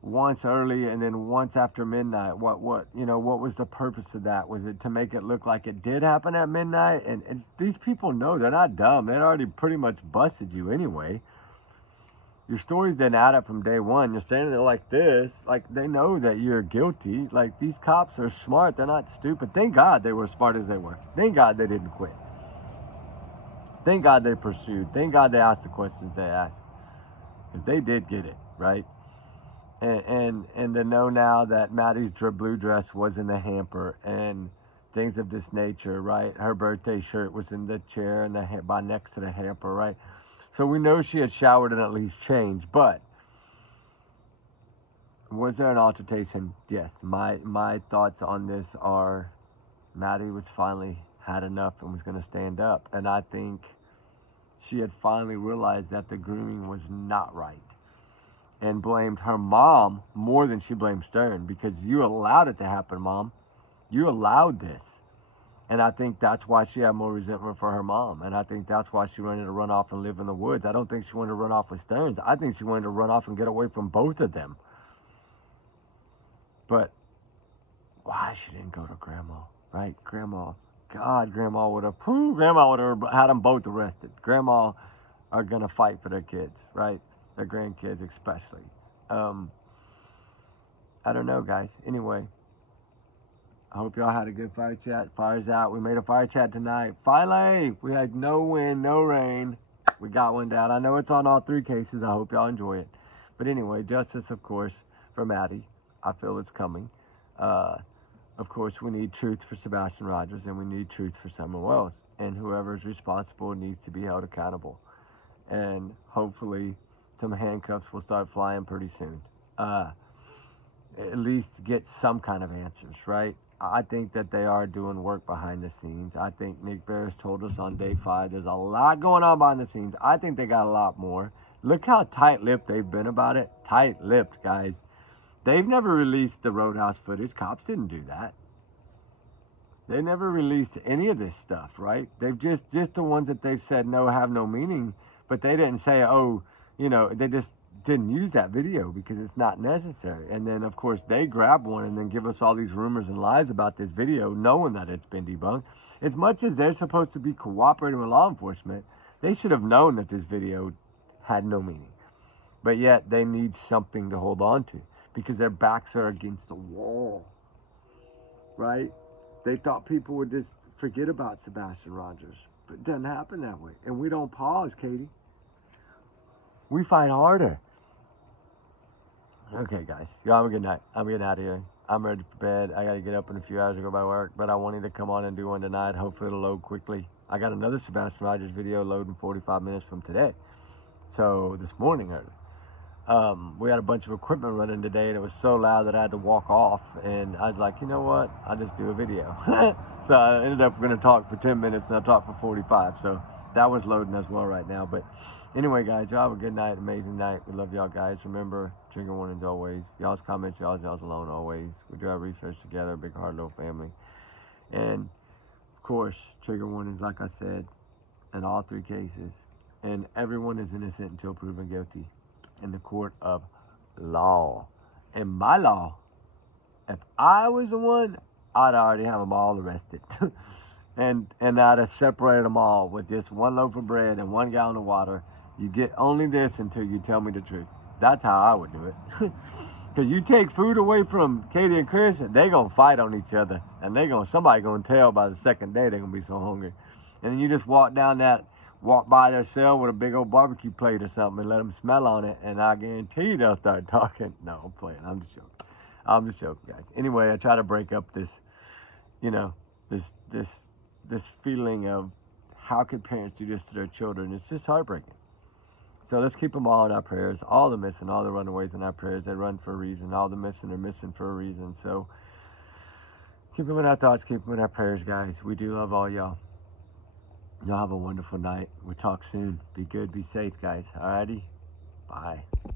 Once early and then once after midnight. What was the purpose of that? Was it to make it look like it did happen at midnight? And these people know, they're not dumb. They'd already pretty much busted you anyway. Your stories didn't add up from day one. You're standing there like this, like they know that you're guilty. Like, these cops are smart. They're not stupid. Thank God they were as smart as they were. Thank God they didn't quit. Thank God they pursued. Thank God they asked the questions they asked. Because they did get it, right? And to know now that Maddie's blue dress was in the hamper and things of this nature, right? Her birthday shirt was in the chair and by next to the hamper, right? So we know she had showered and at least changed. But was there an altercation? Yes. My thoughts on this are Maddie was finally had enough and was going to stand up. And I think she had finally realized that the grooming was not right and blamed her mom more than she blamed Stern, because you allowed it to happen, Mom. You allowed this. And I think that's why she had more resentment for her mom. And I think that's why she wanted to run off and live in the woods. I don't think she wanted to run off with Stearns. I think she wanted to run off and get away from both of them. But why she didn't go to Grandma, right? Grandma would have had them both arrested. Grandma are going to fight for their kids, right? Their grandkids especially. I don't know, guys. Anyway, I hope y'all had a good fire chat. Fire's out. We made a fire chat tonight. Finally, we had no wind, no rain. We got one down. I know it's on all 3 cases. I hope y'all enjoy it. But anyway, justice, of course, for Maddie. I feel it's coming. of course, we need truth for Sebastian Rogers, and we need truth for Summer Wells. And whoever's responsible needs to be held accountable. And hopefully some handcuffs will start flying pretty soon. At least get some kind of answers, right? I think that they are doing work behind the scenes. I think Nick Barris told us on day 5 there's a lot going on behind the scenes. I think they got a lot more. Look how tight-lipped they've been about it. Tight-lipped, guys. They've never released the Roadhouse footage. Cops didn't do that. They never released any of this stuff, right? They've just the ones that they've said no have no meaning, but they didn't say, oh, you know, they just didn't use that video because it's not necessary. And then, of course, they grab one and then give us all these rumors and lies about this video, knowing that it's been debunked. As much as they're supposed to be cooperating with law enforcement, they should have known that this video had no meaning. But yet, they need something to hold on to because their backs are against the wall, right? They thought people would just forget about Sebastian Rogers, but it doesn't happen that way. And we don't pause, Katie. We fight harder. Okay, guys. Y'all have a good night. I'm getting out of here. I'm ready for bed. I got to get up in a few hours to go by work, but I wanted to come on and do one tonight. Hopefully it'll load quickly. I got another Sebastian Rogers video loading 45 minutes from today. So this morning early. We had a bunch of equipment running today, and it was so loud that I had to walk off, and I was like, you know what, I'll just do a video. So I ended up going to talk for 10 minutes, and I talked for 45, so that was loading as well right now. But anyway, guys, y'all have a good night, amazing night. We love y'all, guys. Remember, trigger warnings always. Y'all's comments, y'all's alone always. We do our research together, big heart, little family. And of course, trigger warnings, like I said, in all 3 cases, and everyone is innocent until proven guilty in the court of law. In my law, if I was the one, I'd already have them all arrested. and I'd have separated them all with just 1 loaf of bread and 1 gallon of water. You get only this until you tell me the truth. That's how I would do it. Because you take food away from Katie and Chris, and they're going to fight on each other. And somebody going to tell by the second day they're going to be so hungry. And then you just walk by their cell with a big old barbecue plate or something and let them smell on it, and I guarantee you they'll start talking. No, I'm playing. I'm just joking, guys. Anyway, I try to break up this, you know, this feeling of how could parents do this to their children. It's just heartbreaking. So let's keep them all in our prayers. All the missing, all the runaways in our prayers. They run for a reason. All the missing are missing for a reason. So keep them in our thoughts. Keep them in our prayers, guys. We do love all y'all. Y'all have a wonderful night. We'll talk soon. Be good, be safe, guys. Alrighty? Bye.